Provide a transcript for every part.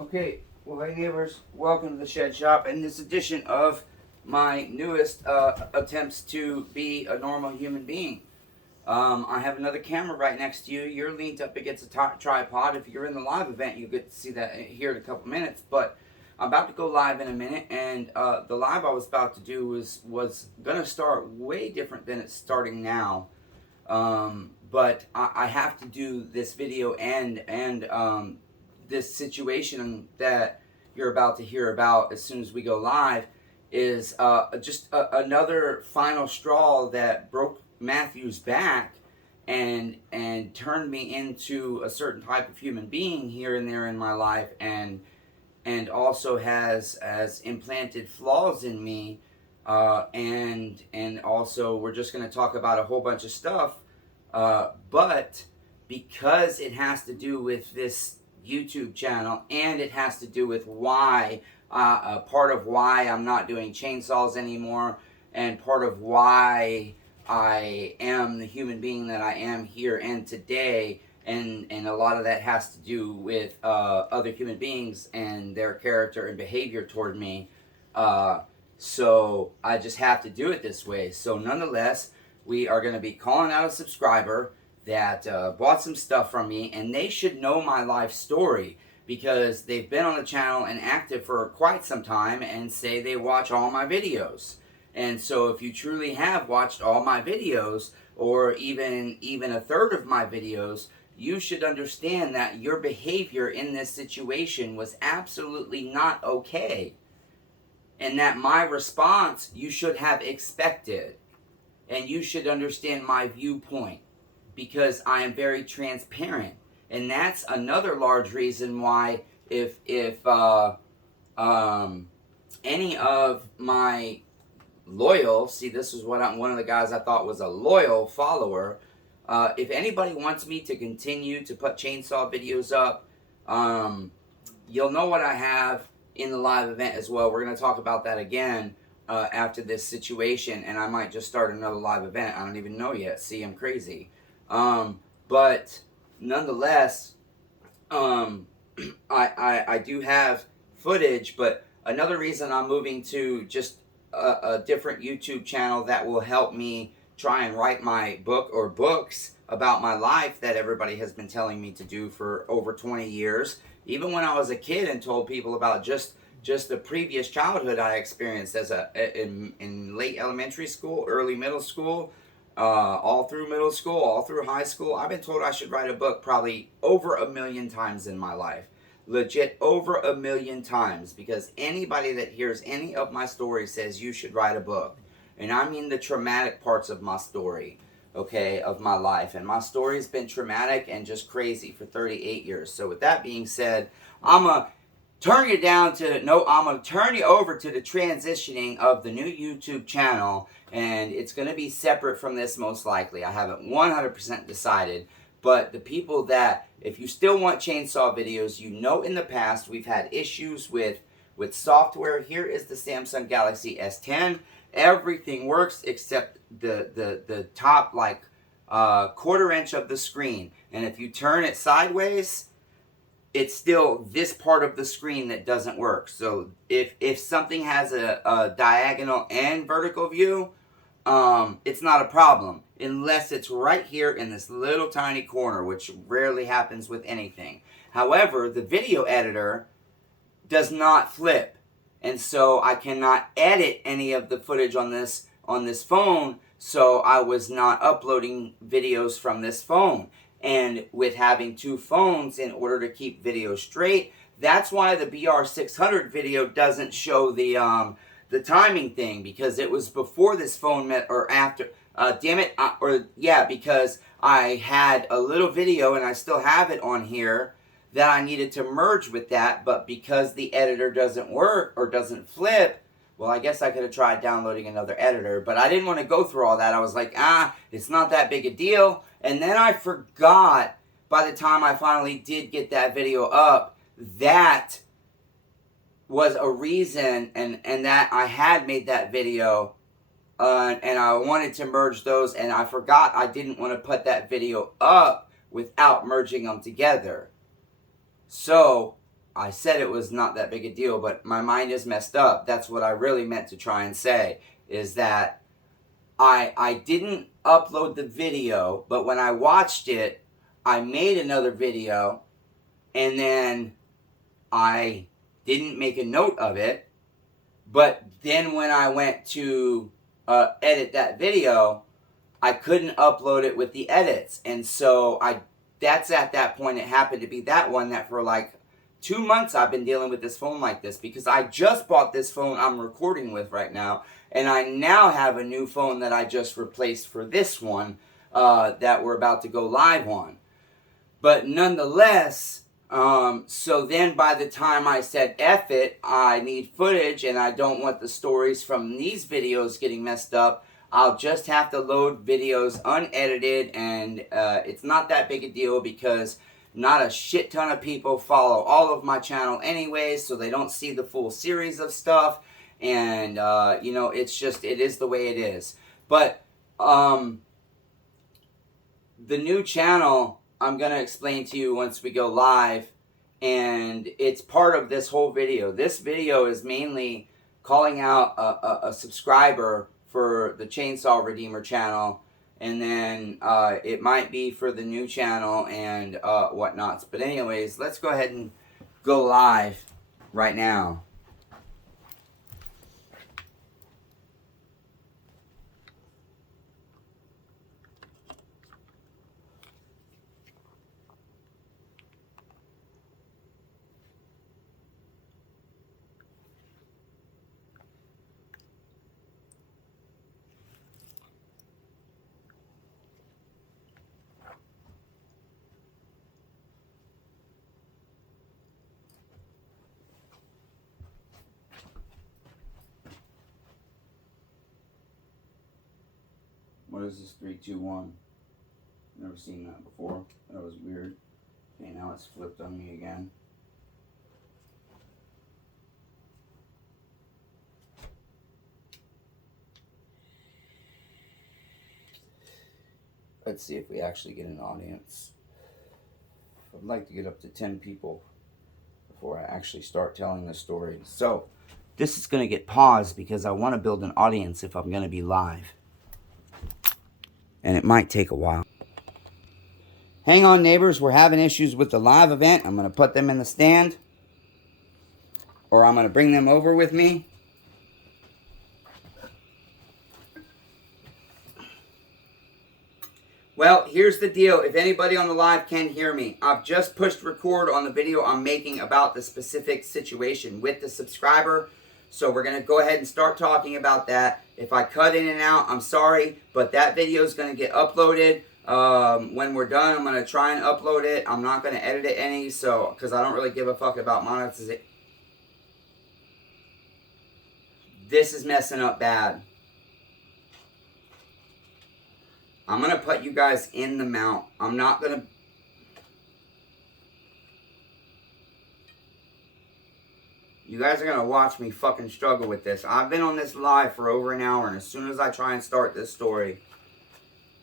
Okay, well, hey neighbors, welcome to the Shed Shop. In this edition of my newest attempts to be a normal human being. I have another camera right next to you. You're leaned up against a tripod. If you're in the live event, you'll get to see that here in a couple minutes. But I'm about to go live in a minute, and the live I was about to do was going to start way different than it's starting now. But I have to do this video and this situation that you're about to hear about as soon as we go live is just another final straw that broke Matthew's back and turned me into a certain type of human being here and there in my life, and also has implanted flaws in me, and also we're just going to talk about a whole bunch of stuff, but because it has to do with this YouTube channel, and it has to do with why part of why I'm not doing chainsaws anymore, and part of why I am the human being that I am here and today, and a lot of that has to do with other human beings and their character and behavior toward me. So I just have to do it this way. So nonetheless, we are going to be calling out a subscriber that bought some stuff from me, and they should know my life story because they've been on the channel and active for quite some time and say they watch all my videos. And so if you truly have watched all my videos, or even a third of my videos, you should understand that your behavior in this situation was absolutely not okay, and that my response you should have expected, and you should understand my viewpoint, because I am very transparent. And that's another large reason why if any of my loyal, see, this is what one of the guys I thought was a loyal follower, if anybody wants me to continue to put chainsaw videos up, you'll know what I have in the live event as well. We're going to talk about that again after this situation, and I might just start another live event. I don't even know yet. See, I'm crazy. But nonetheless, I do have footage, but another reason I'm moving to just a different YouTube channel that will help me try and write my book or books about my life that everybody has been telling me to do for over 20 years. Even when I was a kid and told people about just the previous childhood I experienced as in late elementary school, early middle school, all through middle school, all through high school. I've been told I should write a book probably over 1,000,000 times in my life. Legit over 1,000,000 times, because anybody that hears any of my stories says you should write a book. And I mean the traumatic parts of my story, okay, of my life. And my story's been traumatic and just crazy for 38 years. So with that being said, I'm going to turn you over to the transitioning of the new YouTube channel, and it's going to be separate from this most likely. I haven't 100% decided, but the people that, if you still want chainsaw videos, you know in the past we've had issues with software. Here is the Samsung Galaxy S10. Everything works except the top like quarter inch of the screen, and if you turn it sideways, it's still this part of the screen that doesn't work. So if something has a diagonal and vertical view, it's not a problem unless it's right here in this little tiny corner, which rarely happens with anything. However, the video editor does not flip, and so I cannot edit any of the footage on this phone, so I was not uploading videos from this phone. And with having two phones in order to keep video straight, that's why the BR600 video doesn't show the timing thing, because it was before this phone met or after. Because I had a little video, and I still have it on here, that I needed to merge with that, but because the editor doesn't work or doesn't flip, well, I guess I could have tried downloading another editor, but I didn't want to go through all that. I was like, it's not that big a deal. And then I forgot, by the time I finally did get that video up, that was a reason, and that I had made that video, and I wanted to merge those, and I forgot I didn't want to put that video up without merging them together. So I said it was not that big a deal, but my mind is messed up. That's what I really meant to try and say, is that I didn't upload the video, but when I watched it, I made another video, and then I didn't make a note of it. But then when I went to edit that video, I couldn't upload it with the edits. And so that's at that point, it happened to be that one that for like 2 months I've been dealing with this phone like this, because I just bought this phone I'm recording with right now, and I now have a new phone that I just replaced for this one that we're about to go live on. But nonetheless, so then by the time I said F it, I need footage and I don't want the stories from these videos getting messed up, I'll just have to load videos unedited, and it's not that big a deal because not a shit ton of people follow all of my channel anyways, so they don't see the full series of stuff, and you know, it's just, it is the way it is. But the new channel, I'm going to explain to you once we go live, and it's part of this whole video. This video is mainly calling out a subscriber for the Chainsaw Redeemer channel, and then it might be for the new channel and whatnots. But anyways, let's go ahead and go live right now. What is this 3, 2, 1? Never seen that before. That was weird. Okay, now it's flipped on me again. Let's see if we actually get an audience. I'd like to get up to 10 people before I actually start telling the story. So, this is going to get paused because I want to build an audience if I'm going to be live. And it might take a while. Hang on, neighbors. We're having issues with the live event. I'm going to put them in the stand, or I'm going to bring them over with me. Well, here's the deal. If anybody on the live can hear me, I've just pushed record on the video I'm making about the specific situation with the subscriber. So we're going to go ahead and start talking about that. If I cut in and out, I'm sorry, but that video is going to get uploaded. When we're done, I'm going to try and upload it. I'm not going to edit it any, so because I don't really give a fuck about monetization. This is messing up bad. I'm going to put you guys in the mount. I'm not going to... You guys are going to watch me fucking struggle with this. I've been on this live for over an hour, and as soon as I try and start this story,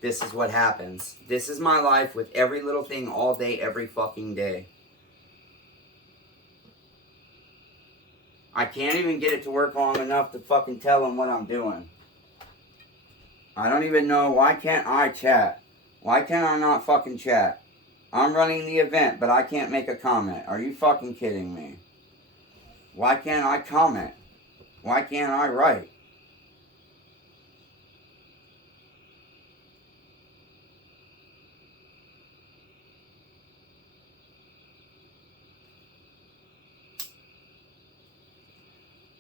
this is what happens. This is my life with every little thing all day, every fucking day. I can't even get it to work long enough to fucking tell them what I'm doing. I don't even know. Why can't I chat? Why can't I not fucking chat? I'm running the event, but I can't make a comment. Are you fucking kidding me? Why can't I comment? Why can't I write?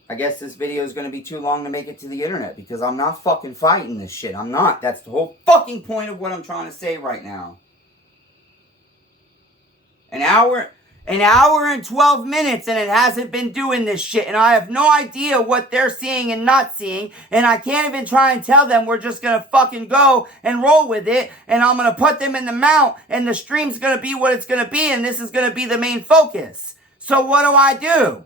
I guess this video is going to be too long to make it to the internet because I'm not fucking fighting this shit. I'm not. That's the whole fucking point of what I'm trying to say right now. An hour and 12 minutes and it hasn't been doing this shit. And I have no idea what they're seeing and not seeing. And I can't even try and tell them we're just going to fucking go and roll with it. And I'm going to put them in the mount and the stream's going to be what it's going to be. And this is going to be the main focus. So what do I do?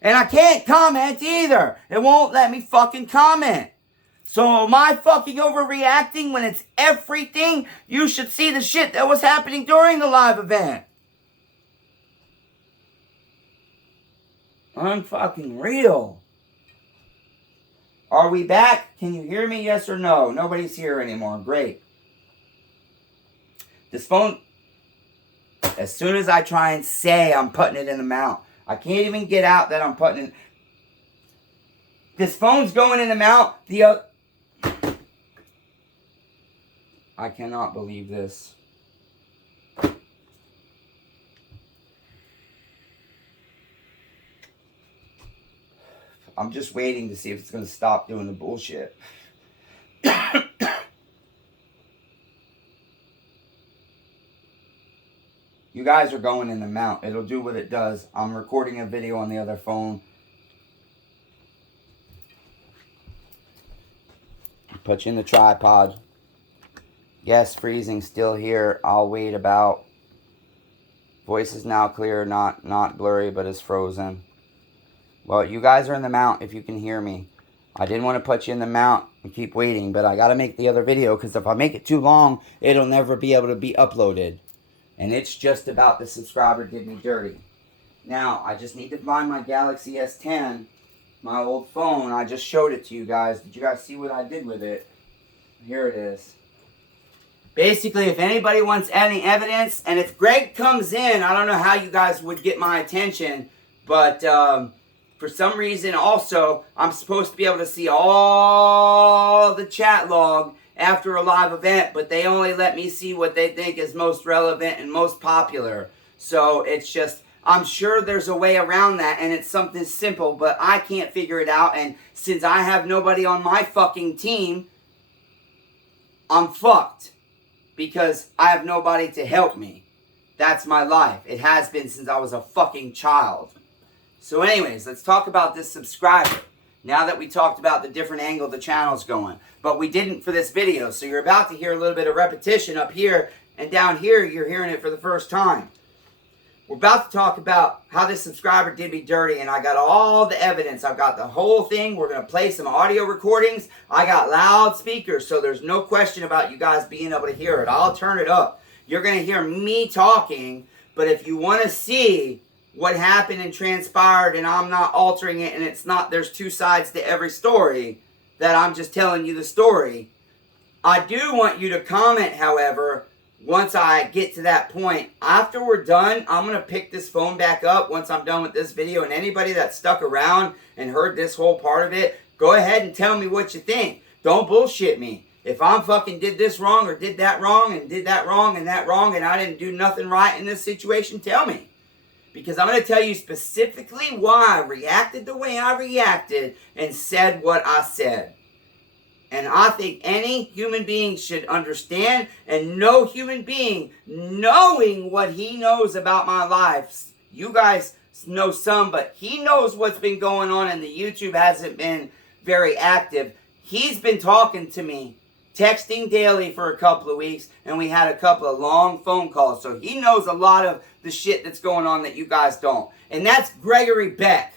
And I can't comment either. It won't let me fucking comment. So am I fucking overreacting when it's everything? You should see the shit that was happening during the live event. Unfucking real. Are we back? Can you hear me? Yes or no? Nobody's here anymore. Great. This phone, as soon as I try and say I'm putting it in the mount, I can't even get out that I'm putting it. This phone's going in the mount. I cannot believe this. I'm just waiting to see if it's going to stop doing the bullshit. You guys are going in the mount. It'll do what it does. I'm recording a video on the other phone. Put you in the tripod. Yes, freezing, still here. I'll wait about. Voice is now clear, not blurry, but is frozen. Well, you guys are in the mount if you can hear me. I didn't want to put you in the mount and keep waiting, but I got to make the other video because if I make it too long, it'll never be able to be uploaded. And it's just about the subscriber did me dirty. Now, I just need to find my Galaxy S10, my old phone. I just showed it to you guys. Did you guys see what I did with it? Here it is. Basically, if anybody wants any evidence, and if Greg comes in, I don't know how you guys would get my attention, but for some reason also, I'm supposed to be able to see all the chat log after a live event, but they only let me see what they think is most relevant and most popular. So it's just, I'm sure there's a way around that, and it's something simple, but I can't figure it out, and since I have nobody on my fucking team, I'm fucked. Because I have nobody to help me. That's my life. It has been since I was a fucking child. So anyways, let's talk about this subscriber. Now that we talked about the different angle the channel's going. But we didn't for this video. So you're about to hear a little bit of repetition up here. And down here, you're hearing it for the first time. We're about to talk about how this subscriber did me dirty. And I got all the evidence. I've got the whole thing. We're going to play some audio recordings. I got loudspeakers. So there's no question about you guys being able to hear it. I'll turn it up. You're going to hear me talking. But if you want to see what happened and transpired and I'm not altering it and it's not, there's two sides to every story, that I'm just telling you the story. I do want you to comment, however, once I get to that point. After we're done, I'm going to pick this phone back up once I'm done with this video. And anybody that stuck around and heard this whole part of it, go ahead and tell me what you think. Don't bullshit me. If I'm fucking did this wrong or did that wrong and did that wrong and that wrong and I didn't do nothing right in this situation, tell me. Because I'm going to tell you specifically why I reacted the way I reacted and said what I said. And I think any human being should understand, and no human being knowing what he knows about my life. You guys know some, but he knows what's been going on, and the YouTube hasn't been very active. He's been talking to me, texting daily for a couple of weeks, and we had a couple of long phone calls. So he knows a lot of the shit that's going on that you guys don't. And that's Gregory Beck.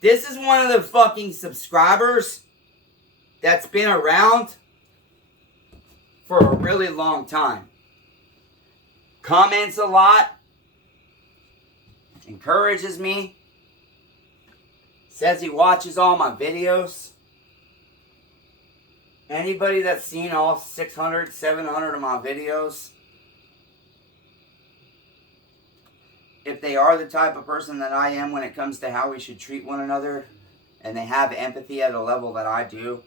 This is one of the fucking subscribers that's been around for a really long time. Comments a lot. Encourages me. Says he watches all my videos. Anybody that's seen all 600, 700 of my videos, if they are the type of person that I am when it comes to how we should treat one another, and they have empathy at a level that I do,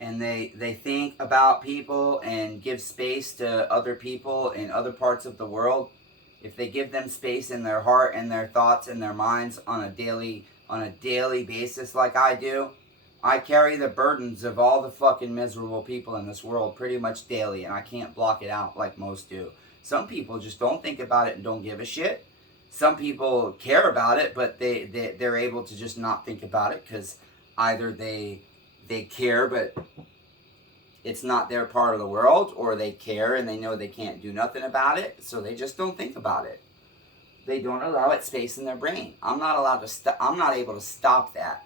and they think about people and give space to other people in other parts of the world, if they give them space in their heart and their thoughts and their minds on a daily basis like I do, I carry the burdens of all the fucking miserable people in this world pretty much daily, and I can't block it out like most do. Some people just don't think about it and don't give a shit. Some people care about it, but they're able to just not think about it because either they care, but it's not their part of the world, or they care and they know they can't do nothing about it, so they just don't think about it. They don't allow it space in their brain. I'm not able to stop that.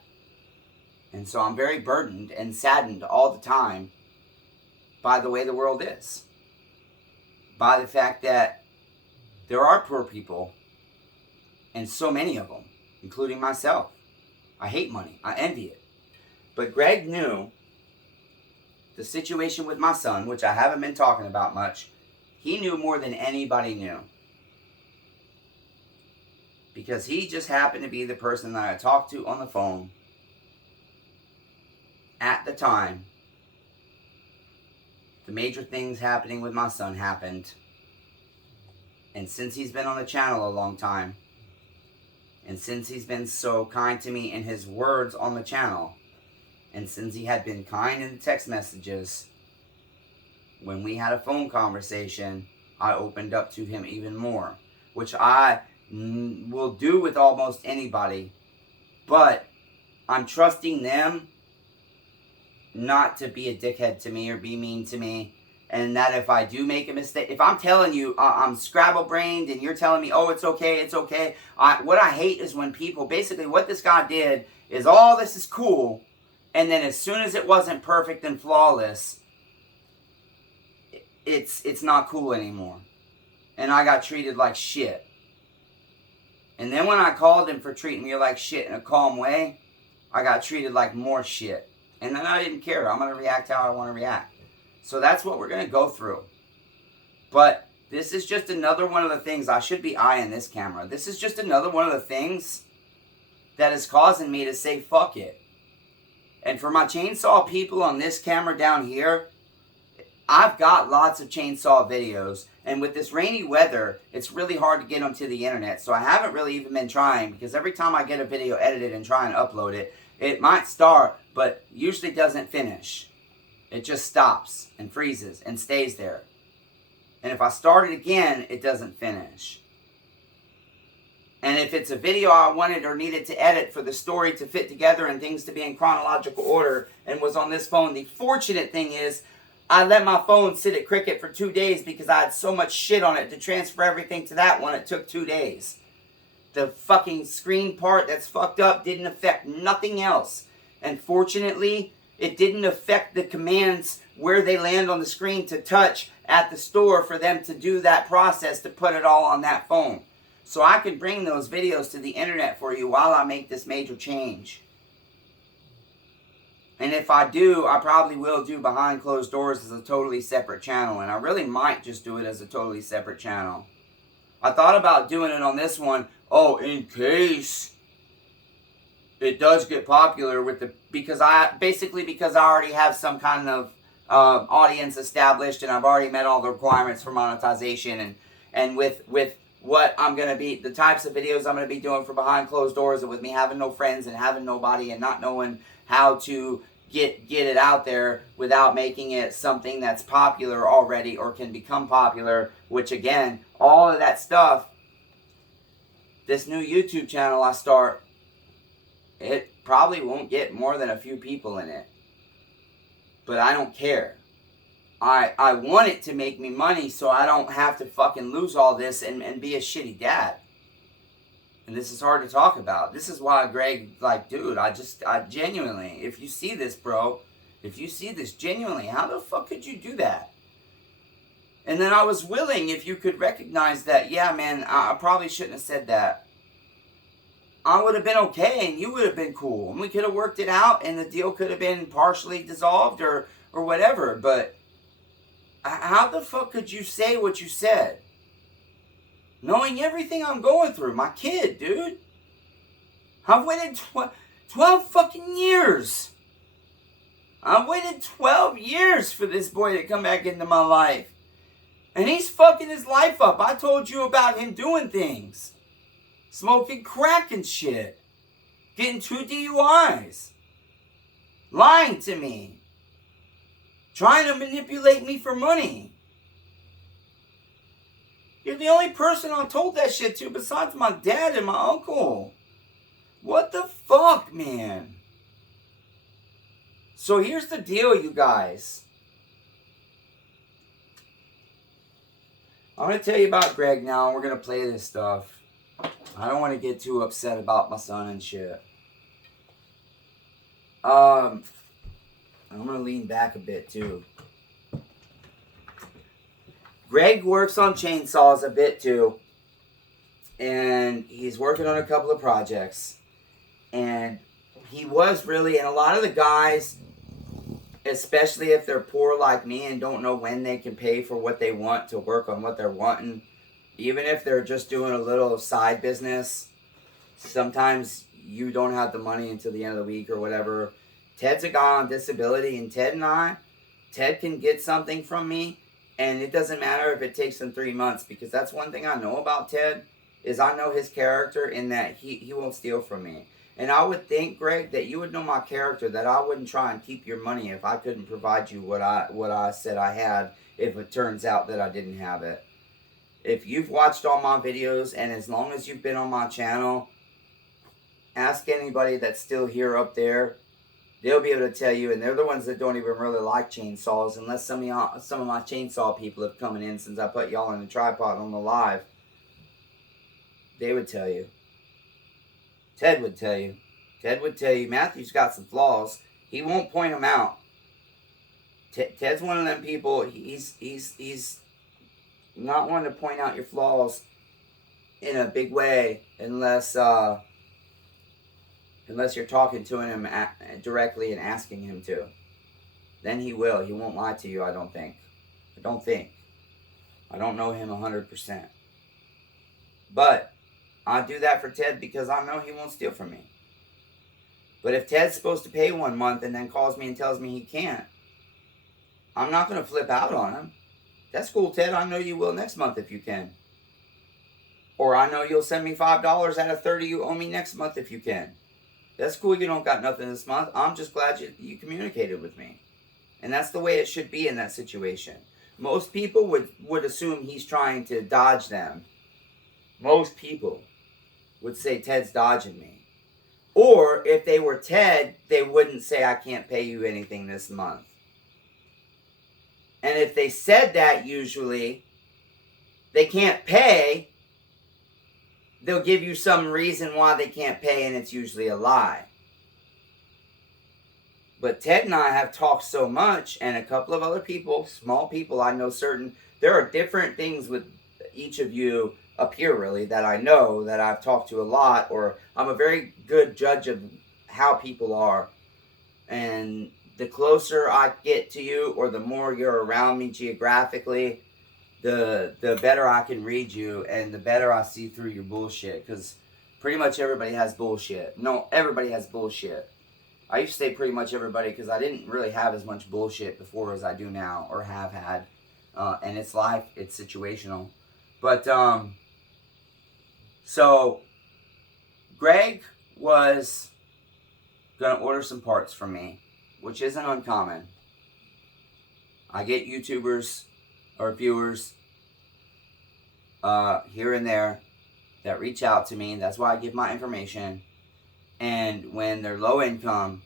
And so I'm very burdened and saddened all the time by the way the world is. By the fact that there are poor people And so many of them, including myself. I hate money. I envy it. But Greg knew the situation with my son, which I haven't been talking about much. He knew more than anybody knew. Because he just happened to be the person that I talked to on the phone at the time. The major things happening with my son happened. And since he's been on the channel a long time, and since he's been so kind to me in his words on the channel, and since he had been kind in the text messages, when we had a phone conversation, I opened up to him even more, which I will do with almost anybody, but I'm trusting them not to be a dickhead to me or be mean to me, and that if I do make a mistake, if I'm telling you I'm Scrabble-brained and you're telling me, oh, it's okay, what I hate is when people, basically what this guy did is, all this is cool, and then as soon as it wasn't perfect and flawless, it's not cool anymore. And I got treated like shit. And then when I called him for treating me like shit in a calm way, I got treated like more shit. And then I didn't care. I'm going to react how I want to react. So that's what we're going to go through. But this is just another one of the things. I should be eyeing this camera. This is just another one of the things that is causing me to say fuck it. And for my chainsaw people on this camera down here, I've got lots of chainsaw videos. And with this rainy weather, it's really hard to get them to the internet. So I haven't really even been trying, because every time I get a video edited and try and upload it, it might start, but usually doesn't finish. It just stops and freezes and stays there. And if I start it again, it doesn't finish. And if it's a video I wanted or needed to edit for the story to fit together and things to be in chronological order and was on this phone, the fortunate thing is I let my phone sit at Cricket for 2 days because I had so much shit on it to transfer everything to that one. It took 2 days. The fucking screen part that's fucked up didn't affect nothing else. And fortunately, it didn't affect the commands where they land on the screen to touch at the store for them to do that process to put it all on that phone. So I can bring those videos to the internet for you while I make this major change. And if I do, I probably will do Behind Closed Doors as a totally separate channel. And I really might just do it as a totally separate channel. I thought about doing it on this one, in case it does get popular with because I already have some kind of audience established, and I've already met all the requirements for monetization, and with what I'm going to be, the types of videos I'm going to be doing for Behind Closed Doors, and with me having no friends and having nobody and not knowing how to get it out there without making it something that's popular already or can become popular, which again, all of that stuff, this new YouTube channel I start, it probably won't get more than a few people in it. But I don't care. I want it to make me money so I don't have to fucking lose all this and be a shitty dad. And this is hard to talk about. This is why Greg, dude, I genuinely, if you see this, bro, if you see this genuinely, how the fuck could you do that? And then I was willing, if you could recognize that, yeah, man, I probably shouldn't have said that. I would have been okay, and you would have been cool. And we could have worked it out, and the deal could have been partially dissolved or whatever. But how the fuck could you say what you said? Knowing everything I'm going through. My kid, dude. I've waited 12 fucking years. I've waited 12 years for this boy to come back into my life. And he's fucking his life up. I told you about him doing things. Smoking crack and shit. Getting 2 DUIs. Lying to me. Trying to manipulate me for money. You're the only person I told that shit to besides my dad and my uncle. What the fuck, man? So here's the deal, you guys. I'm going to tell you about Greg now. We're going to play this stuff. I don't want to get too upset about my son and shit. I'm going to lean back a bit too. Greg works on chainsaws a bit too. and he's working on a couple of projects. And he was really, and a lot of the guys, especially if they're poor like me and don't know when they can pay for what they want to work on what they're wanting, even if they're just doing a little side business, sometimes you don't have the money until the end of the week or whatever. Ted's a guy on disability, and Ted can get something from me, and it doesn't matter if it takes him 3 months, because that's one thing I know about Ted, is I know his character in that he won't steal from me. And I would think, Greg, that you would know my character, that I wouldn't try and keep your money if I couldn't provide you what I said I had, if it turns out that I didn't have it. If you've watched all my videos, and as long as you've been on my channel, ask anybody that's still here up there. They'll be able to tell you, and they're the ones that don't even really like chainsaws, unless some of my chainsaw people have come in since I put y'all in the tripod on the live. They would tell you. Ted would tell you. Ted would tell you, Matthew's got some flaws. He won't point them out. Ted's one of them people, he's not one to point out your flaws in a big way unless you're talking to him directly and asking him to. Then he will. He won't lie to you, I don't think. I don't know him 100%. But I do that for Ted because I know he won't steal from me. But if Ted's supposed to pay 1 month and then calls me and tells me he can't, I'm not going to flip out on him. That's cool, Ted. I know you will next month if you can. Or I know you'll send me $5 out of 30 you owe me next month if you can. That's cool, you don't got nothing this month. I'm just glad you communicated with me. And that's the way it should be in that situation. Most people would assume he's trying to dodge them. Most people would say Ted's dodging me. Or if they were Ted, they wouldn't say I can't pay you anything this month. And if they said that, usually they can't pay, they'll give you some reason why they can't pay, and it's usually a lie. But Ted and I have talked so much, and a couple of other people, small people, I know certain, there are different things with each of you up here, really, that I know, that I've talked to a lot, or I'm a very good judge of how people are. And the closer I get to you, or the more you're around me geographically, the better I can read you, and the better I see through your bullshit. Because pretty much everybody has bullshit. No, everybody has bullshit. I used to say pretty much everybody because I didn't really have as much bullshit before as I do now, or have had. And it's life, it's situational. But, so, Greg was going to order some parts from me, which isn't uncommon. I get YouTubers or viewers here and there that reach out to me. That's why I give my information. And when they're low income,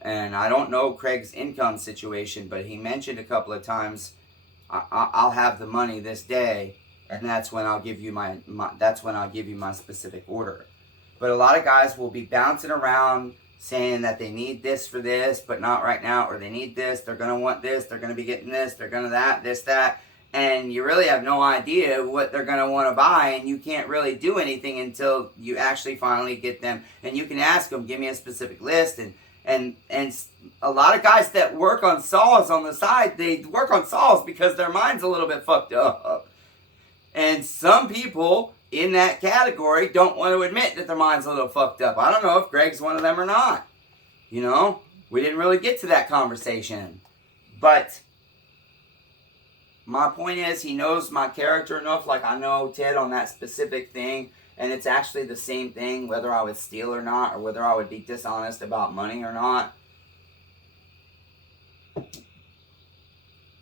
and I don't know Craig's income situation, but he mentioned a couple of times, I'll have the money this day, and that's when I'll give you my specific order. But a lot of guys will be bouncing around saying that they need this for this, but not right now, or they need this, they're going to want this, they're going to be getting this, they're going to that, this, that, and you really have no idea what they're going to want to buy, and you can't really do anything until you actually finally get them, and you can ask them, give me a specific list, and a lot of guys that work on saws on the side, they work on saws because their mind's a little bit fucked up, and some people in that category don't want to admit that their mind's a little fucked up. I don't know if Greg's one of them or not. You know, we didn't really get to that conversation. But my point is, he knows my character enough, like I know Ted on that specific thing, and it's actually the same thing, whether I would steal or not, or whether I would be dishonest about money or not.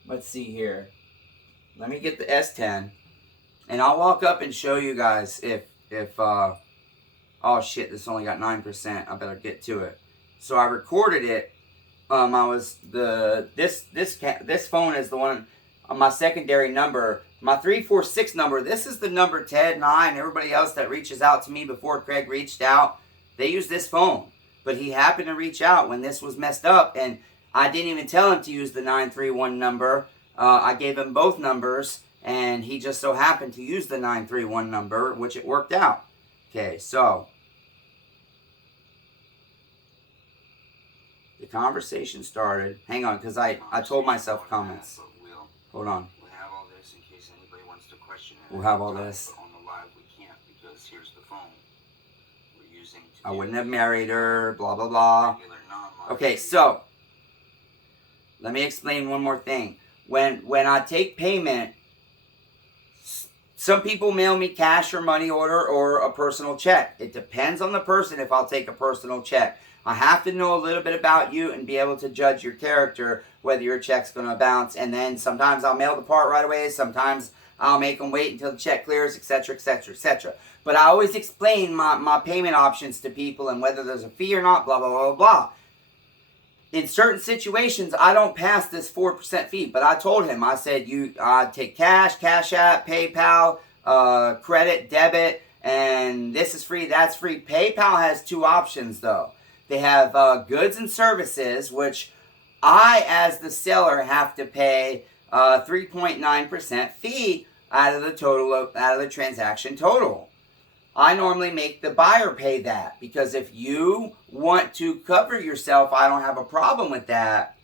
Let's see here. Let me get the S10. And I'll walk up and show you guys if oh shit, this only got 9%. I better get to it. So I recorded it. This phone is the one on my secondary number. My 346 number, this is the number Ted and I and everybody else that reaches out to me before Craig reached out. They use this phone. But he happened to reach out when this was messed up, and I didn't even tell him to use the 931 number. I gave him both numbers. And he just so happened to use the 931 number, which it worked out. Okay, so the conversation started. Hang on, because I told myself comments. Hold on. We'll have all this in case anybody wants to question it. We'll have all this. On the live, we can't because here's the phone we're using. I wouldn't have married her, blah, blah, blah. Okay, so let me explain one more thing. When I take payment, some people mail me cash or money order or a personal check. It depends on the person if I'll take a personal check. I have to know a little bit about you and be able to judge your character, whether your check's going to bounce. And then sometimes I'll mail the part right away. Sometimes I'll make them wait until the check clears, etc., etc., etc. But I always explain my payment options to people and whether there's a fee or not, blah, blah, blah, blah. In certain situations, I don't pass this 4% fee. But I told him, I said, I take cash, Cash App, PayPal, credit, debit, and this is free, that's free. PayPal has two options, though. They have goods and services, which I, as the seller, have to pay 3.9% fee out of the transaction total. I normally make the buyer pay that because if you want to cover yourself, I don't have a problem with that.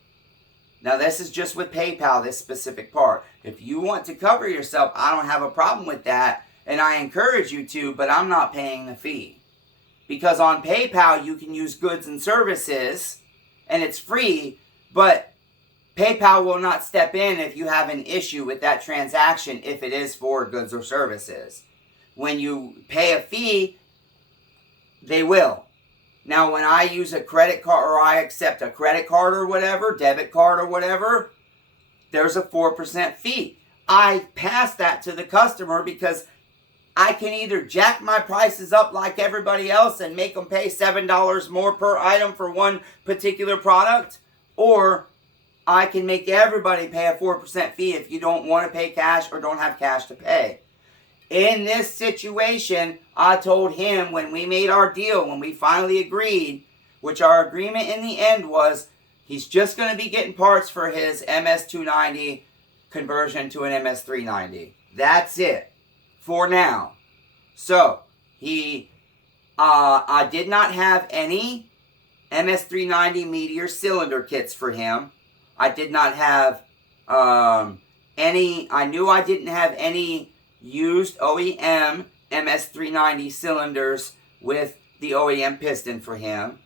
Now, this is just with PayPal, this specific part. If you want to cover yourself, I don't have a problem with that, and I encourage you to, but I'm not paying the fee. Because on PayPal, you can use goods and services, and it's free, but PayPal will not step in if you have an issue with that transaction if it is for goods or services. When you pay a fee, they will. Now, when I use a credit card or I accept a credit card or whatever, debit card or whatever, there's a 4% fee. I pass that to the customer because I can either jack my prices up like everybody else and make them pay $7 more per item for one particular product, or I can make everybody pay a 4% fee if you don't want to pay cash or don't have cash to pay. In this situation, I told him when we made our deal, when we finally agreed, which our agreement in the end was, he's just going to be getting parts for his MS290 conversion to an MS390. That's it for now. So, I did not have any MS390 Meteor cylinder kits for him. I did not have I knew I didn't have any used OEM MS390 cylinders with the OEM piston for him.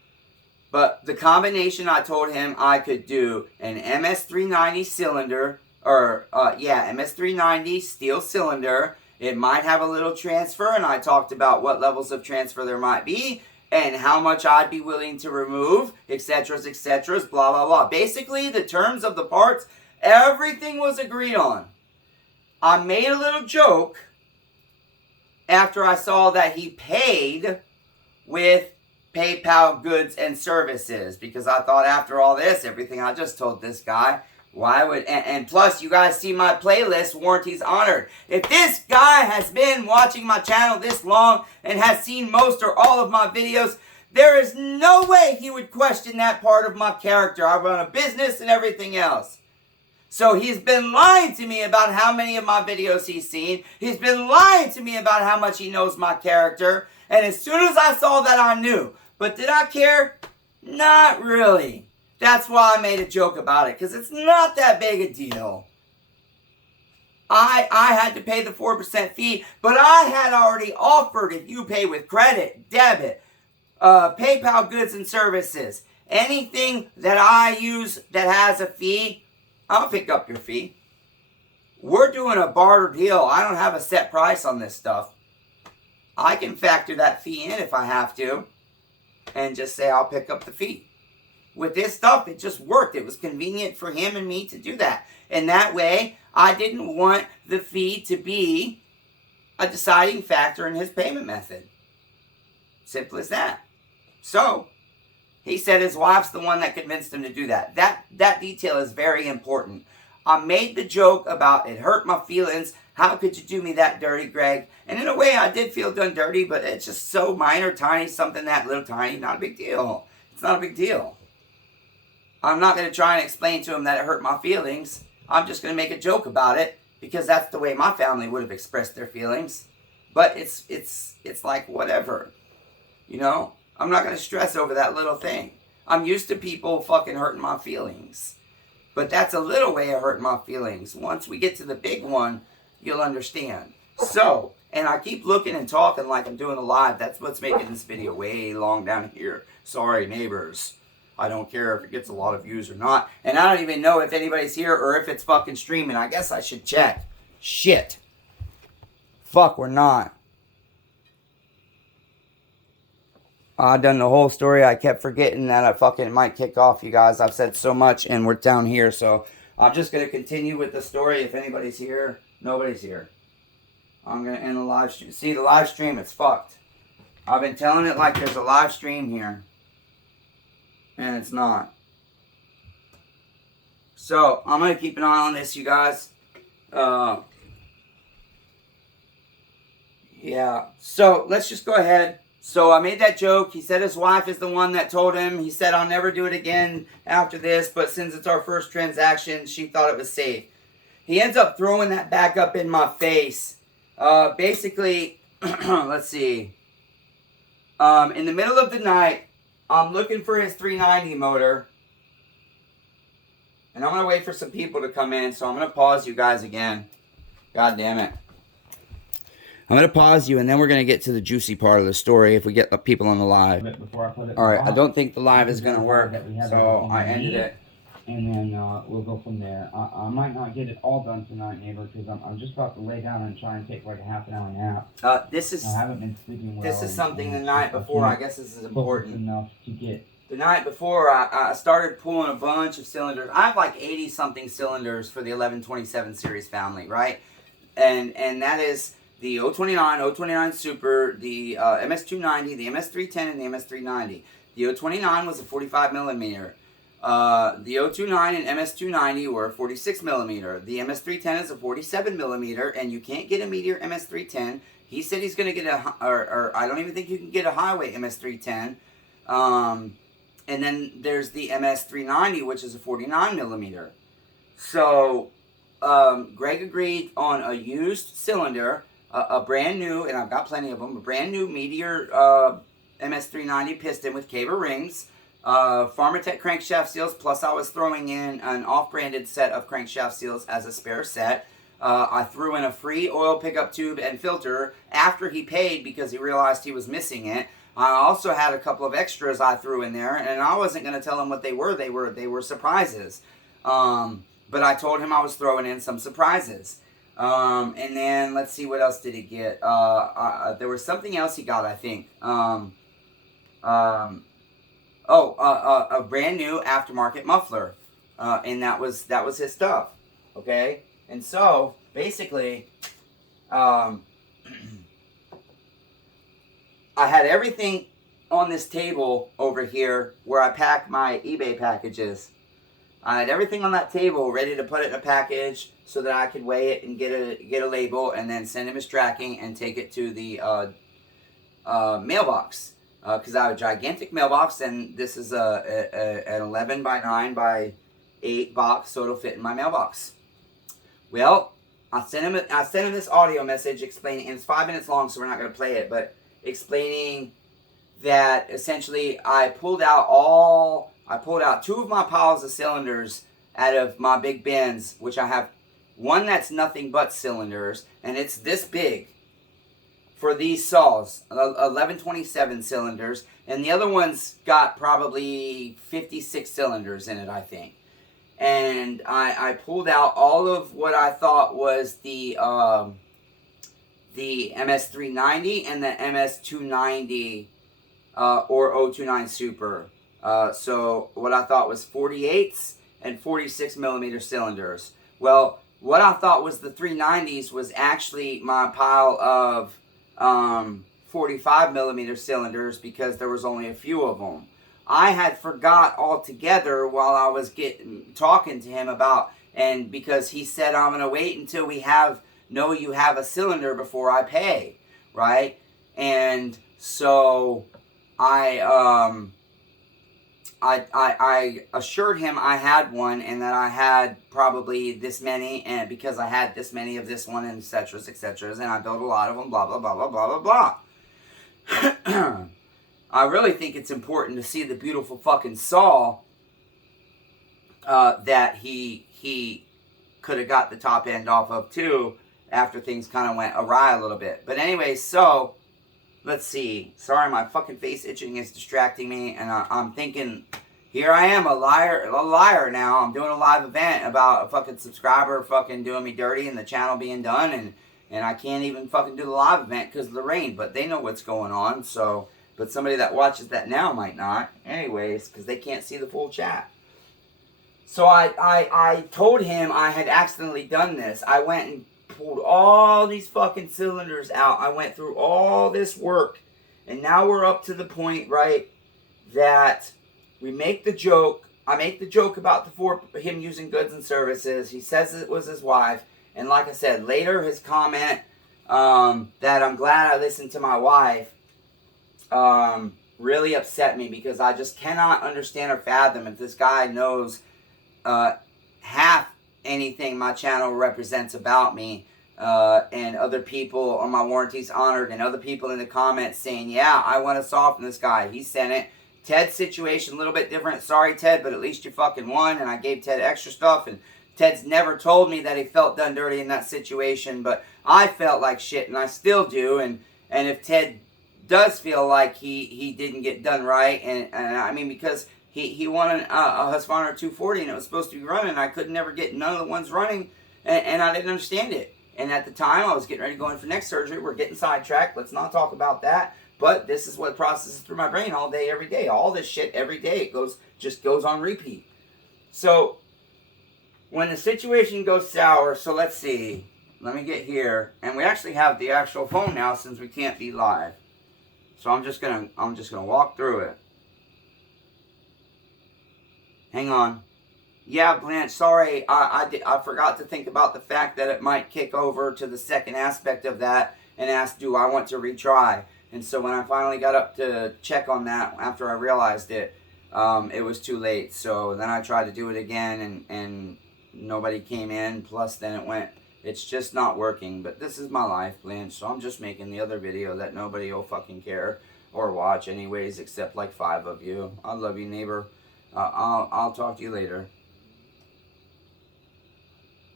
But the combination, I told him I could do an MS390 cylinder, MS390 steel cylinder. It might have a little transfer, and I talked about what levels of transfer there might be, and how much I'd be willing to remove, etc., etc., blah, blah, blah. Basically, the terms of the parts, everything was agreed on. I made a little joke after I saw that he paid with PayPal goods and services, because I thought after all this, everything I just told this guy, why would, and plus you guys see my playlist, Warranties Honored. If this guy has been watching my channel this long and has seen most or all of my videos, there is no way he would question that part of my character. I run a business and everything else. So he's been lying to me about how many of my videos he's seen. He's been lying to me about how much he knows my character. And as soon as I saw that, I knew. But did I care? Not really. That's why I made a joke about it, because it's not that big a deal. I had to pay the 4% fee, but I had already offered if you pay with credit, debit, PayPal goods and services, anything that I use that has a fee, I'll pick up your fee. We're doing a barter deal. I don't have a set price on this stuff. I can factor that fee in if I have to and just say I'll pick up the fee. With this stuff, it just worked. It was convenient for him and me to do that. And that way, I didn't want the fee to be a deciding factor in his payment method. Simple as that. So, he said his wife's the one that convinced him to do that. That detail is very important. I made the joke about it hurt my feelings. How could you do me that dirty, Greg? And in a way, I did feel done dirty, but it's just so minor, tiny, something that little tiny, not a big deal. It's not a big deal. I'm not going to try and explain to him that it hurt my feelings. I'm just going to make a joke about it because that's the way my family would have expressed their feelings. But it's like whatever, you know. I'm not gonna stress over that little thing. I'm used to people fucking hurting my feelings, but that's a little way of hurting my feelings. Once we get to the big one, you'll understand. So, and I keep looking and talking like I'm doing a live. That's what's making this video way long down here. Sorry, neighbors. I don't care if it gets a lot of views or not. And I don't even know if anybody's here or if it's fucking streaming. I guess I should check. Shit. Fuck, we're not. I done the whole story. I kept forgetting that I fucking might kick off, you guys. I've said so much and we're down here. So I'm just going to continue with the story. If anybody's here, nobody's here. I'm going to end the live stream. See, the live stream, it's fucked. I've been telling it like there's a live stream here. And it's not. So, I'm going to keep an eye on this, you guys. Yeah. So, let's just go ahead. So, I made that joke. He said his wife is the one that told him. He said, I'll never do it again after this. But since it's our first transaction, she thought it was safe. He ends up throwing that back up in my face. Basically, let's see. In the middle of the night, I'm looking for his 390 motor. And I'm going to wait for some people to come in. So I'm going to pause you guys again. God damn it. I'm going to pause you and then we're going to get to the juicy part of the story if we get people on the live. Alright, I don't think the live is going to work. So I ended it. And then we'll go from there. I might not get it all done tonight, neighbor, because I'm just about to lay down and try and take like a half an hour nap. This is I haven't been sleeping well. This is something the night before. I guess this is important. Enough to get. The night before, I started pulling a bunch of cylinders. I have like 80 something cylinders for the 1127 series family, right? And that is the 029, 029 Super, the MS290, the MS310, and the MS390. The 029 was a 45 millimeter. The 029 and MS290 were 46 millimeter. The MS310 is a 47 millimeter, and you can't get a Meteor MS310. He said he's going to get or I don't even think you can get a highway MS310. And then there's the MS390, which is a 49 millimeter. So, Greg agreed on a used cylinder, a brand new, and I've got plenty of them, a brand new Meteor MS390 piston with caber rings. Pharmatech crankshaft seals, plus I was throwing in an off-branded set of crankshaft seals as a spare set. I threw in a free oil pickup tube and filter after he paid because he realized he was missing it. I also had a couple of extras I threw in there, and I wasn't going to tell him what they were. They were surprises. But I told him I was throwing in some surprises. And then, let's see, what else did he get? There was something else he got, I think. A brand new aftermarket muffler, and that was his stuff. Okay, and so basically, I had everything on this table over here where I pack my eBay packages. I had everything on that table ready to put it in a package so that I could weigh it and get a label and then send him his tracking and take it to the mailbox. Because I have a gigantic mailbox, and this is an 11 by 9 by 8 box, so it'll fit in my mailbox. Well, I sent him this audio message explaining, and it's 5 minutes long, so we're not going to play it, but explaining that essentially I pulled out 2 of my piles of cylinders out of my big bins, which I have one that's nothing but cylinders, and it's this big. For these saws, 1127 cylinders, and the other one's got probably 56 cylinders in it, I think. And I pulled out all of what I thought was the MS390 and the MS290 or 029 Super. So what I thought was 48s and 46 millimeter cylinders. Well, what I thought was the 390s was actually my pile of 45 millimeter cylinders because there was only a few of them. I had forgot altogether while I was talking to him about, and because he said I'm going to wait until you have a cylinder before I pay, right? And so I I assured him I had one and that I had probably this many, and because I had this many of this one, and etc. etc. And I built a lot of them, blah blah blah blah blah blah blah. I really think it's important to see the beautiful fucking saw that he could have got the top end off of too, after things kind of went awry a little bit. But anyway, so let's see. Sorry, my fucking face itching is distracting me, and I'm thinking, here I am, a liar now. I'm doing a live event about a fucking subscriber fucking doing me dirty and the channel being done, and I can't even fucking do the live event because of the rain. But they know what's going on, so. But somebody that watches that now might not, anyways, because they can't see the full chat. So I told him I had accidentally done this. I went and pulled all these fucking cylinders out. I went through all this work. And now we're up to the point, right, that we make the joke. I make the joke about him using goods and services. He says it was his wife. And like I said, later his comment that I'm glad I listened to my wife really upset me, because I just cannot understand or fathom if this guy knows half anything my channel represents about me, and other people on my warranties honored, and other people in the comments saying, yeah, I want to soften this guy. He sent it. Ted's situation a little bit different. Sorry, Ted, but at least you fucking won, and I gave Ted extra stuff, and Ted's never told me that he felt done dirty in that situation, but I felt like shit, and I still do, and if Ted does feel like he didn't get done right, and I mean, because he won a Husqvarna 240 and it was supposed to be running, and I could never get none of the ones running, and I didn't understand it. And at the time I was getting ready to go in for neck surgery. We're getting sidetracked, let's not talk about that, but this is what processes through my brain all day, every day. All this shit every day, it just goes on repeat. So when the situation goes sour, so let's see, let me get here, and we actually have the actual phone now since we can't be live. So I'm just gonna walk through it. Hang on. Yeah, Blanche, sorry, I forgot to think about the fact that it might kick over to the second aspect of that and ask, do I want to retry? And so when I finally got up to check on that, after I realized it, it was too late. So then I tried to do it again, and nobody came in. Plus then it went, it's just not working. But this is my life, Blanche, so I'm just making the other video that nobody will fucking care or watch anyways, except like 5 of you. I love you, neighbor. I'll talk to you later.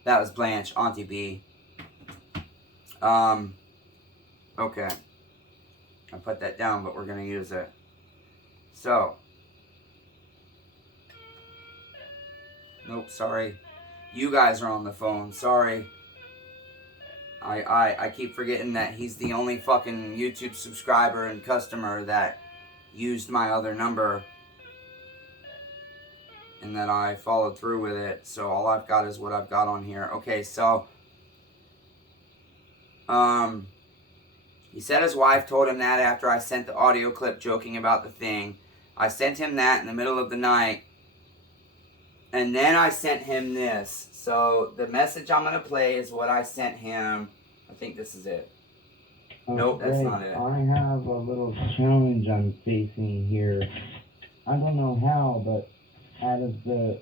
That was Blanche, Auntie B. Okay. I put that down, but we're going to use it. So. Nope, sorry. You guys are on the phone. Sorry. I keep forgetting that he's the only fucking YouTube subscriber and customer that used my other number, and that I followed through with it. So all I've got is what I've got on here. Okay, so he said his wife told him that after I sent the audio clip joking about the thing. I sent him that in the middle of the night, and then I sent him this. So the message I'm going to play is what I sent him. I think this is it. Nope, that's not it. I have a little challenge I'm facing here. I don't know how, but out of the...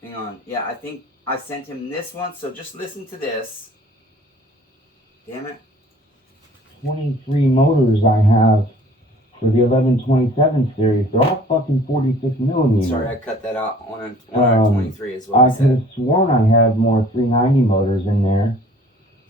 Hang on. Yeah, I think I sent him this one, so just listen to this. Damn it. 23 motors I have for the 1127 series. They're all fucking 46 millimeters. Sorry, I cut that out on 23 as well. I could have sworn I had more 390 motors in there.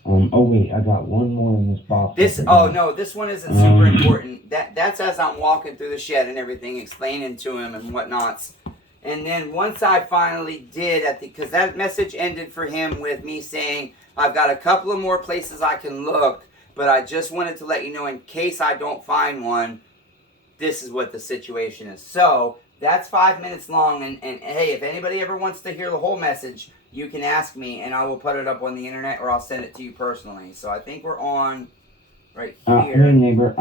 Oh wait, I got one more in this box. Oh no, this one isn't super important. That's as I'm walking through the shed and everything, explaining to him and whatnots. And then once I finally did, because that message ended for him with me saying, I've got a couple of more places I can look, but I just wanted to let you know in case I don't find one, this is what the situation is. So that's 5 minutes long, and hey, if anybody ever wants to hear the whole message, you can ask me, and I will put it up on the internet, or I'll send it to you personally. So I think we're on right here. Hey, neighbor.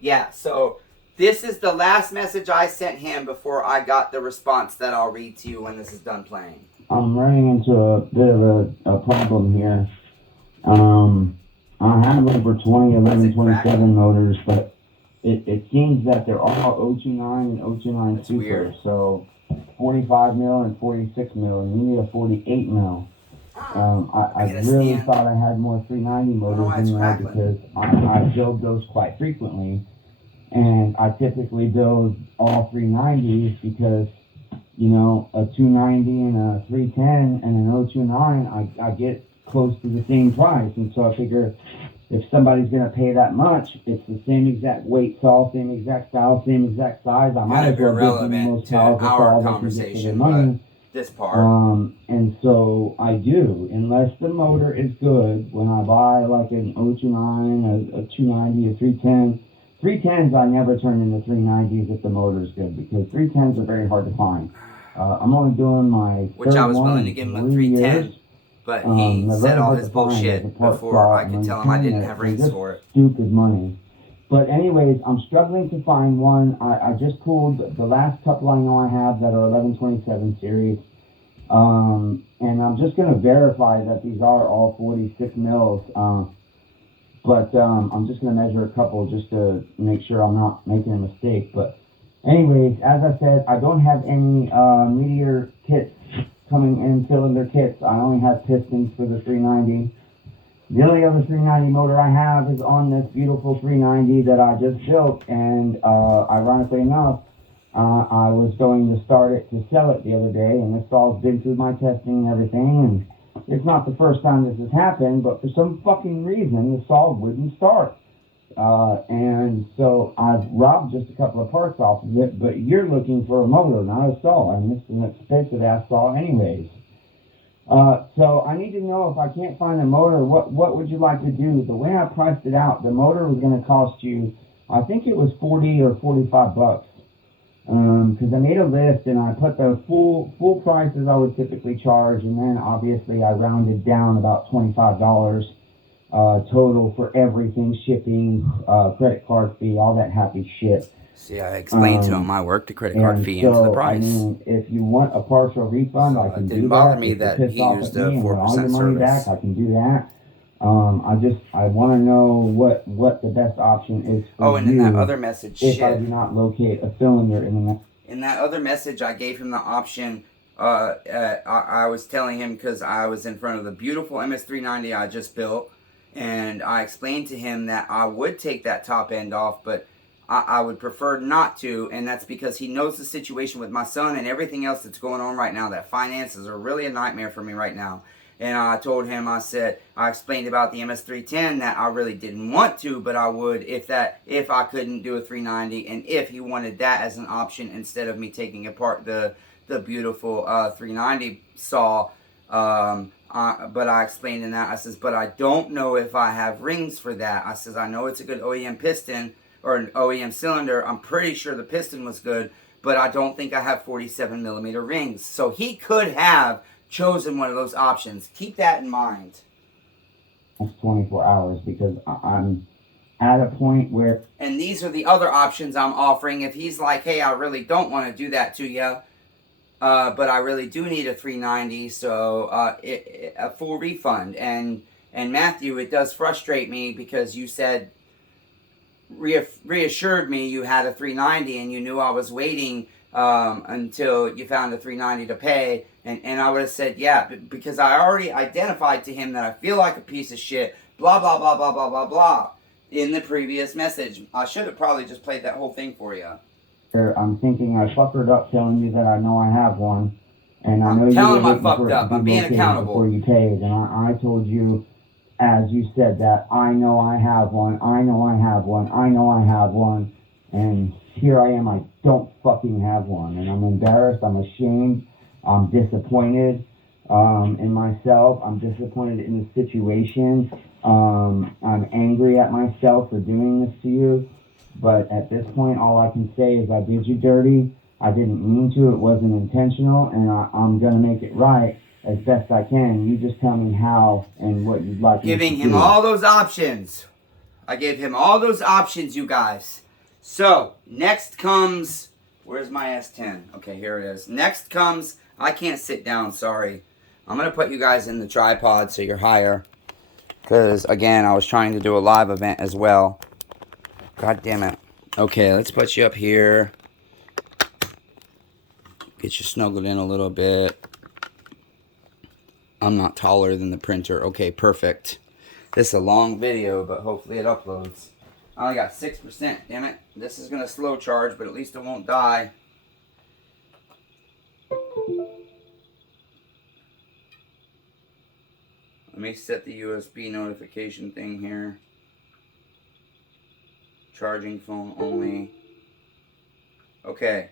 Yeah, so this is the last message I sent him before I got the response that I'll read to you when this is done playing. I'm running into a bit of a problem here. I have over 20 1127 motors, but it seems that they're all 029 and 029 That's Super. weird. So 45 mil and 46 mil, and you need a 48 mil. I gotta really stand. thought I had more 390 why motors it's in there crackling. because I build those quite frequently. And I typically build all 390s because, you know, a 290 and a 310 and an 029, I get close to the same price. And so I figure if somebody's going to pay that much, it's the same exact weight saw, same exact style, same exact size. I might Kind as of well give them the irrelevant most to powerful our saw they can get for their conversation, money. but this part. And so I do, unless the motor is good. When I buy like an 029, a 290, a 310, 310s I never turn into 390s if the motor is good because 310s are very hard to find. I'm only doing my Which third I was one willing to in give him a 3 310, years. but he They're said very all hard his to find as a bullshit part before slot, I and could when tell you him I can, didn't have they're rings just for it. stupid money. But anyways, I'm struggling to find one. I just pulled the last couple I know I have that are 1127 series. And I'm just going to verify that these are all 46 mils. But I'm just going to measure a couple just to make sure I'm not making a mistake. But anyways, as I said, I don't have any Meteor kits coming in, cylinder kits. I only have pistons for the 390. The only other 390 motor I have is on this beautiful 390 that I just built. And ironically enough, I was going to start it to sell it the other day, and this all's been through my testing and everything, and it's not the first time this has happened, but for some fucking reason, the saw wouldn't start. And so I've robbed just a couple of parts off of it, but you're looking for a motor, not a saw, and this is an expensive ass saw anyways. So I need to know if I can't find a motor, what would you like to do? The way I priced it out, the motor was going to cost you, I think it was 40 or 45 bucks. Because I made a list and I put the full prices I would typically charge, and then obviously I rounded down about $25 total for everything, shipping, credit card fee, all that happy shit. See, I explained to him I worked the credit card fee into the price. I mean, if you want a partial refund, So I can it do didn't that. bother me If you're that pissed he off used at the me and want all your 4% money service. back, I can do that. I want to know what the best option is for Oh, and in you that other message, if I do not locate a cylinder in the next. In that other message, I gave him the option. I was telling him because I was in front of the beautiful MS390 I just built, and I explained to him that I would take that top end off, but I would prefer not to, and that's because he knows the situation with my son and everything else that's going on right now. That finances are really a nightmare for me right now. And I told him, I explained about the MS310 that I really didn't want to, but I would if I couldn't do a 390, and if he wanted that as an option instead of me taking apart the beautiful 390 saw. But I explained in that, I says, but I don't know if I have rings for that. I says, I know it's a good OEM piston or an OEM cylinder. I'm pretty sure the piston was good, but I don't think I have 47 millimeter rings. So he could have chosen one of those options. Keep that in mind. 24 hours because I'm at a point where. And these are the other options I'm offering. If he's like, hey, I really don't want to do that to you, but I really do need a 390, so a full refund. And Matthew, it does frustrate me because you said, reassured me you had a 390 and you knew I was waiting until you found a 390 to pay. And I would have said, yeah, because I already identified to him that I feel like a piece of shit, blah, blah, blah, blah, blah, blah, blah, in the previous message. I should have probably just played that whole thing for you. I'm thinking I fuckered up telling you that I know I have one. And I know I'm telling him you I fucked up. I'm being accountable. Before you paid. And I told you, as you said, that I know I have one, I know I have one, I know I have one. And here I am, I don't fucking have one. And I'm embarrassed, I'm ashamed. I'm disappointed in myself. I'm disappointed in the situation. I'm angry at myself for doing this to you. But at this point, all I can say is I did you dirty. I didn't mean to. It wasn't intentional. And I'm going to make it right as best I can. You just tell me how and what you'd like me to do. Giving him all those options. I gave him all those options, you guys. So, next comes... Where's my S10? Okay, here it is. Next comes... I can't sit down, sorry. I'm going to put you guys in the tripod so you're higher. Because, again, I was trying to do a live event as well. God damn it. Okay, let's put you up here. Get you snuggled in a little bit. I'm not taller than the printer. Okay, perfect. This is a long video, but hopefully it uploads. I only got 6%, damn it. This is going to slow charge, but at least it won't die. Let me set the USB notification thing here. Charging phone only. Okay.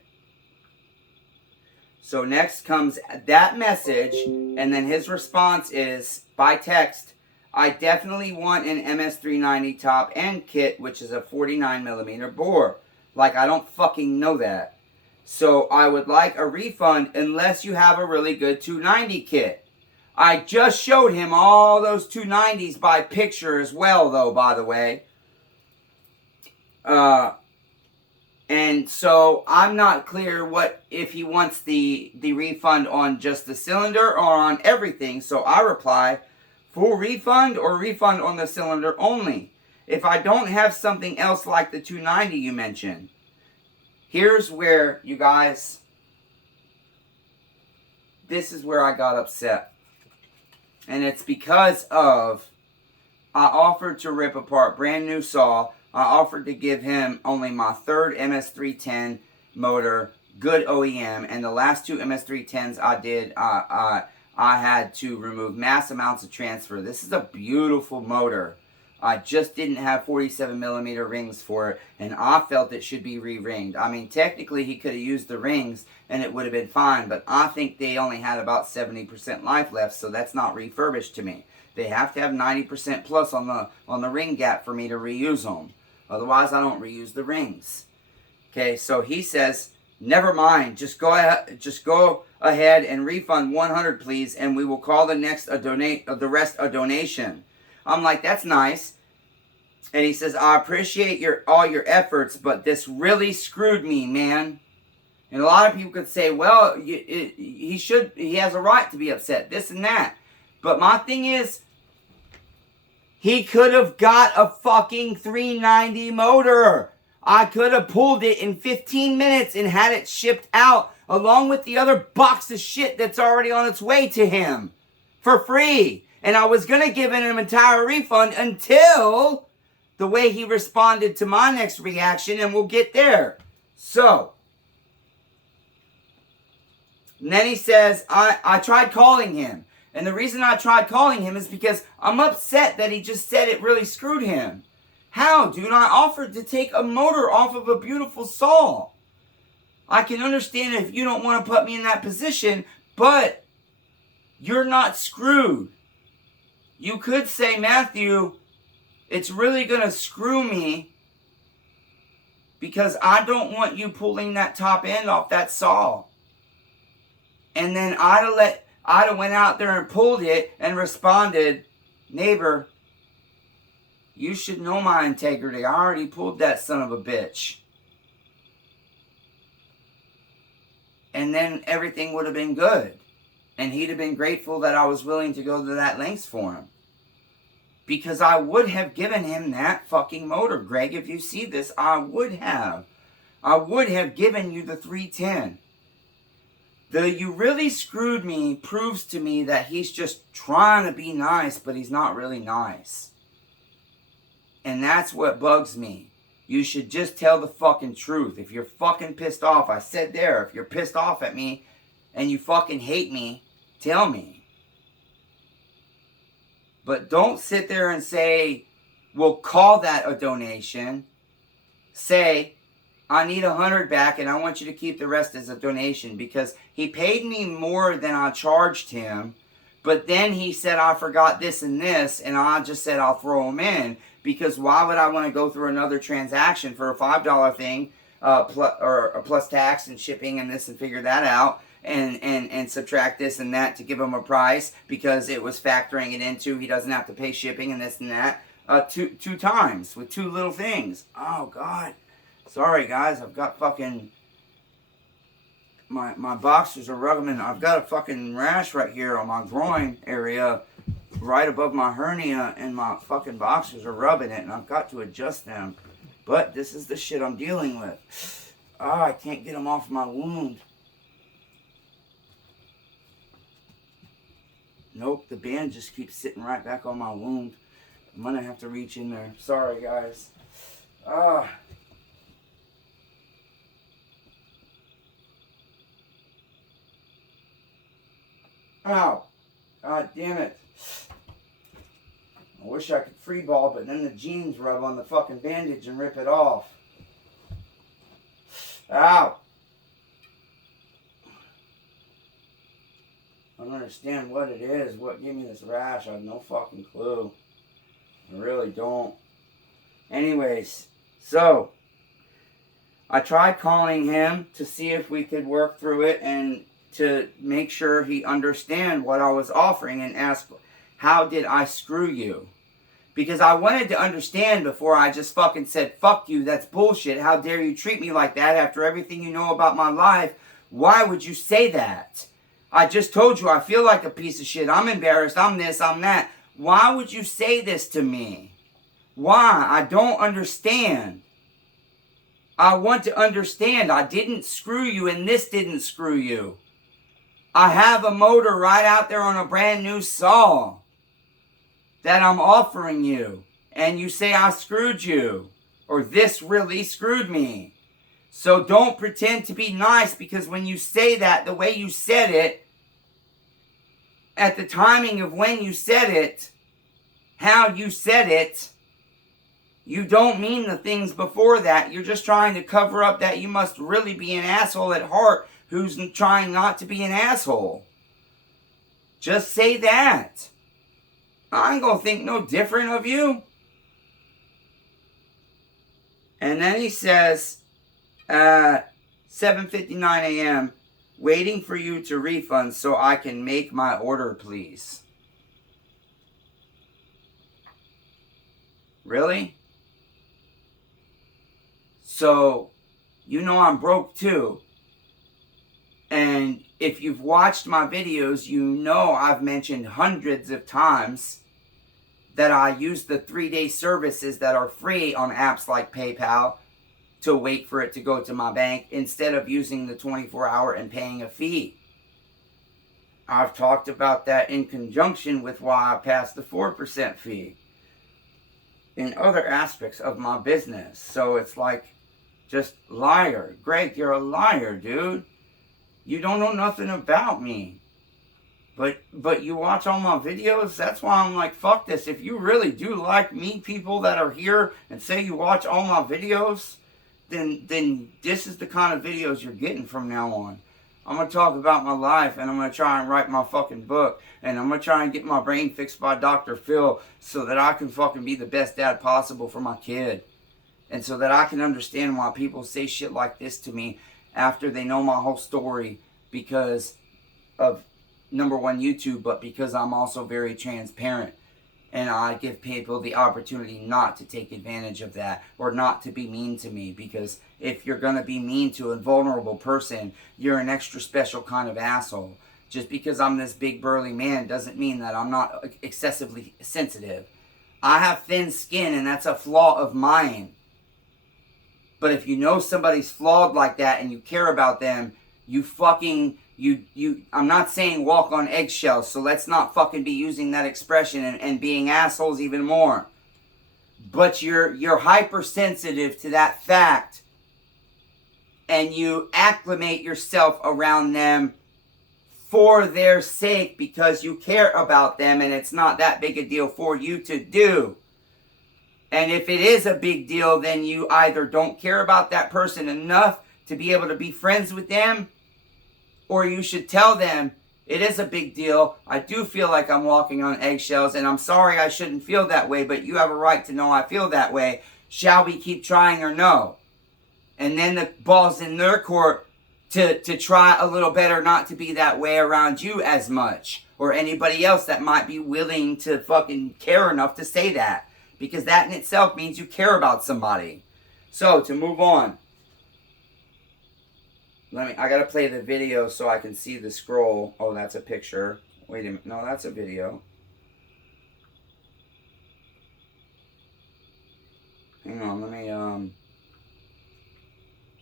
So next comes that message, and then his response is, by text, I definitely want an MS390 top end kit, which is a 49mm bore. Like, I don't fucking know that. So I would like a refund unless you have a really good 290 kit. I just showed him all those 290s by picture as well, though, by the way. And so I'm not clear what if he wants the refund on just the cylinder or on everything. So I reply, full refund or refund on the cylinder only. If I don't have something else like the 290 you mentioned. Here's where, you guys, this is where I got upset. And it's because of, I offered to rip apart brand new saw. I offered to give him only my third MS310 motor, good OEM, and the last two MS310s I did, I had to remove mass amounts of transfer. This is a beautiful motor. I just didn't have 47mm rings for it, and I felt it should be re-ringed. I mean, technically he could have used the rings and it would have been fine, but I think they only had about 70% life left, so that's not refurbished to me. They have to have 90% plus on the ring gap for me to reuse them. Otherwise, I don't reuse the rings. Okay, so he says, never mind. Just go ahead and refund 100, please, and we will call the rest a donation. I'm like, that's nice. And he says, I appreciate all your efforts, but this really screwed me, man. And a lot of people could say, well, he has a right to be upset, this and that. But my thing is, he could have got a fucking 390 motor. I could have pulled it in 15 minutes and had it shipped out along with the other box of shit that's already on its way to him for free. And I was going to give him an entire refund until the way he responded to my next reaction, and we'll get there. So, and then he says, I tried calling him. And the reason I tried calling him is because I'm upset that he just said it really screwed him. How, dude? I offered to take a motor off of a beautiful saw. I can understand if you don't want to put me in that position, but you're not screwed. You could say, Matthew, it's really going to screw me because I don't want you pulling that top end off that saw. And then I'd have went out there and pulled it and responded, neighbor, you should know my integrity. I already pulled that son of a bitch. And then everything would have been good. And he'd have been grateful that I was willing to go to that lengths for him. Because I would have given him that fucking motor. Greg, if you see this, I would have. I would have given you the 310. The you really screwed me proves to me that he's just trying to be nice, but he's not really nice. And that's what bugs me. You should just tell the fucking truth. If you're fucking pissed off, I said there, if you're pissed off at me and you fucking hate me, tell me. But don't sit there and say, we'll call that a donation. Say, I need 100 back and I want you to keep the rest as a donation, because he paid me more than I charged him, but then he said I forgot this and this, and I just said I'll throw them in, because why would I want to go through another transaction for a $5 thing plus tax and shipping and this and figure that out and subtract this and that to give him a price, because it was factoring it into he doesn't have to pay shipping and this and that two times with two little things. Oh God. Sorry guys, I've got fucking, my boxers are rubbing, I've got a fucking rash right here on my groin area, right above my hernia, and my fucking boxers are rubbing it, and I've got to adjust them. But this is the shit I'm dealing with. Ah, I can't get them off my wound. Nope, the band just keeps sitting right back on my wound. I'm gonna have to reach in there. Sorry, guys. Ah. Ow. God damn it. I wish I could free ball, but then the jeans rub on the fucking bandage and rip it off. Ow. I don't understand what it is. What gave me this rash? I have no fucking clue. I really don't. Anyways, so I tried calling him to see if we could work through it and to make sure he understand what I was offering and ask, how did I screw you? Because I wanted to understand before I just fucking said, fuck you, that's bullshit. How dare you treat me like that after everything you know about my life? Why would you say that? I just told you I feel like a piece of shit. I'm embarrassed. I'm this, I'm that. Why would you say this to me? Why? I don't understand. I want to understand. I didn't screw you and this didn't screw you. I have a motor right out there on a brand new saw that I'm offering you. And you say I screwed you. Or this really screwed me. So don't pretend to be nice, because when you say that, the way you said it, at the timing of when you said it, how you said it, you don't mean the things before that. You're just trying to cover up that you must really be an asshole at heart who's trying not to be an asshole. Just say that. I ain't gonna think no different of you. And then he says, 7:59 a.m., waiting for you to refund so I can make my order, please. Really? So, you know I'm broke too. And if you've watched my videos, you know I've mentioned hundreds of times that I use the 3-day services that are free on apps like PayPal to wait for it to go to my bank instead of using the 24-hour and paying a fee. I've talked about that in conjunction with why I passed the 4% fee in other aspects of my business. So it's like, just liar. Greg, you're a liar, dude. You don't know nothing about me. But you watch all my videos. That's why I'm like, fuck this. If you really do like me, people that are here and say you watch all my videos, then this is the kind of videos you're getting from now on. I'm going to talk about my life, and I'm going to try and write my fucking book, and I'm going to try and get my brain fixed by Dr. Phil so that I can fucking be the best dad possible for my kid. And so that I can understand why people say shit like this to me after they know my whole story, because of, number one, YouTube, but because I'm also very transparent. And I give people the opportunity not to take advantage of that or not to be mean to me. Because if you're going to be mean to a vulnerable person, you're an extra special kind of asshole. Just because I'm this big burly man doesn't mean that I'm not excessively sensitive. I have thin skin, and that's a flaw of mine. But if you know somebody's flawed like that and you care about them, you fucking... I'm not saying walk on eggshells, so let's not fucking be using that expression and being assholes even more. But you're hypersensitive to that fact, and you acclimate yourself around them for their sake because you care about them, and it's not that big a deal for you to do. And if it is a big deal, then you either don't care about that person enough to be able to be friends with them, or you should tell them, it is a big deal. I do feel like I'm walking on eggshells, and I'm sorry I shouldn't feel that way, but you have a right to know I feel that way. Shall we keep trying or no? And then the ball's in their court to try a little better not to be that way around you as much, or anybody else that might be willing to fucking care enough to say that. Because that in itself means you care about somebody. So, to move on. I gotta play the video so I can see the scroll. Oh, that's a picture. Wait a minute. No, that's a video. Hang on, let me, In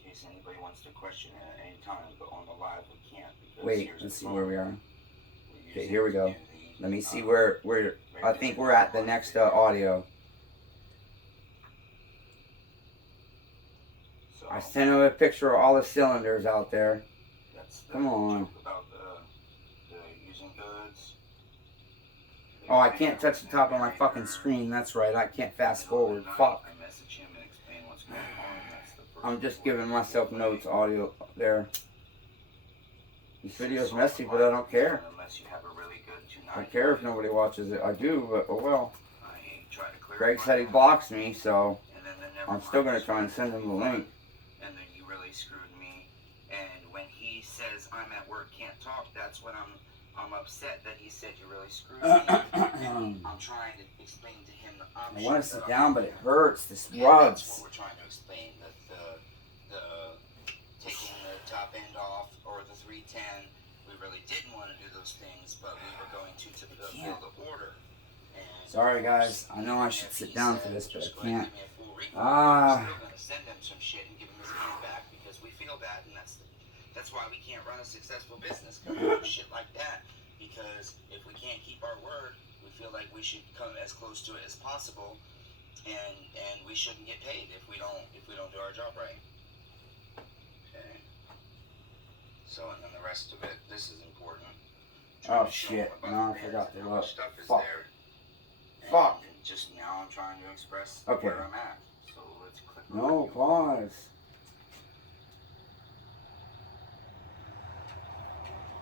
case anybody wants to question it at any time, but on the live we can't because wait, here's let's the see phone. where we are. We Okay, use here it we to go. do the, Let me see where I think we're at the next audio. So I sent him a picture of all the cylinders out there. that's the Come on. joke about the using goods. Oh, I can't touch the top of my fucking screen. That's right. I can't fast forward. Fuck. I message him and explain what's going on. That's the first I'm just word giving myself away. notes audio there. This video's messy, but I don't care. Unless you have a really good I don't care if nobody watches it. I do, but oh well. I try to clear Greg my said he mind, blocks me, so and then the never I'm still mind gonna is try and when send him the you link. And then you really screwed me. And when he says I'm at work, can't talk, that's when I'm upset that he said you really screwed me. And I'm trying to explain to him the I options. want to sit that down, I'm but it doing. hurts. This Yeah, that's what rubs. we're trying to explain. That the taking the top end off or the 310, we really didn't want to do those things, but we were going to fulfill the order. And Sorry, guys. I know I should sit down for this, but I can't. Ah. We're still going to send him some shit and give him his money back because we feel bad, and that's why we can't run a successful business because we do shit like that. Because if we can't keep our word, we feel like we should come as close to it as possible, and we shouldn't get paid if we don't do our job right. Okay. So and then the rest of it, this is important. Oh shit! No, I forgot to look. Fuck. Fuck. And just now I'm trying to express Okay. where I'm at. So let's click on No, it. pause.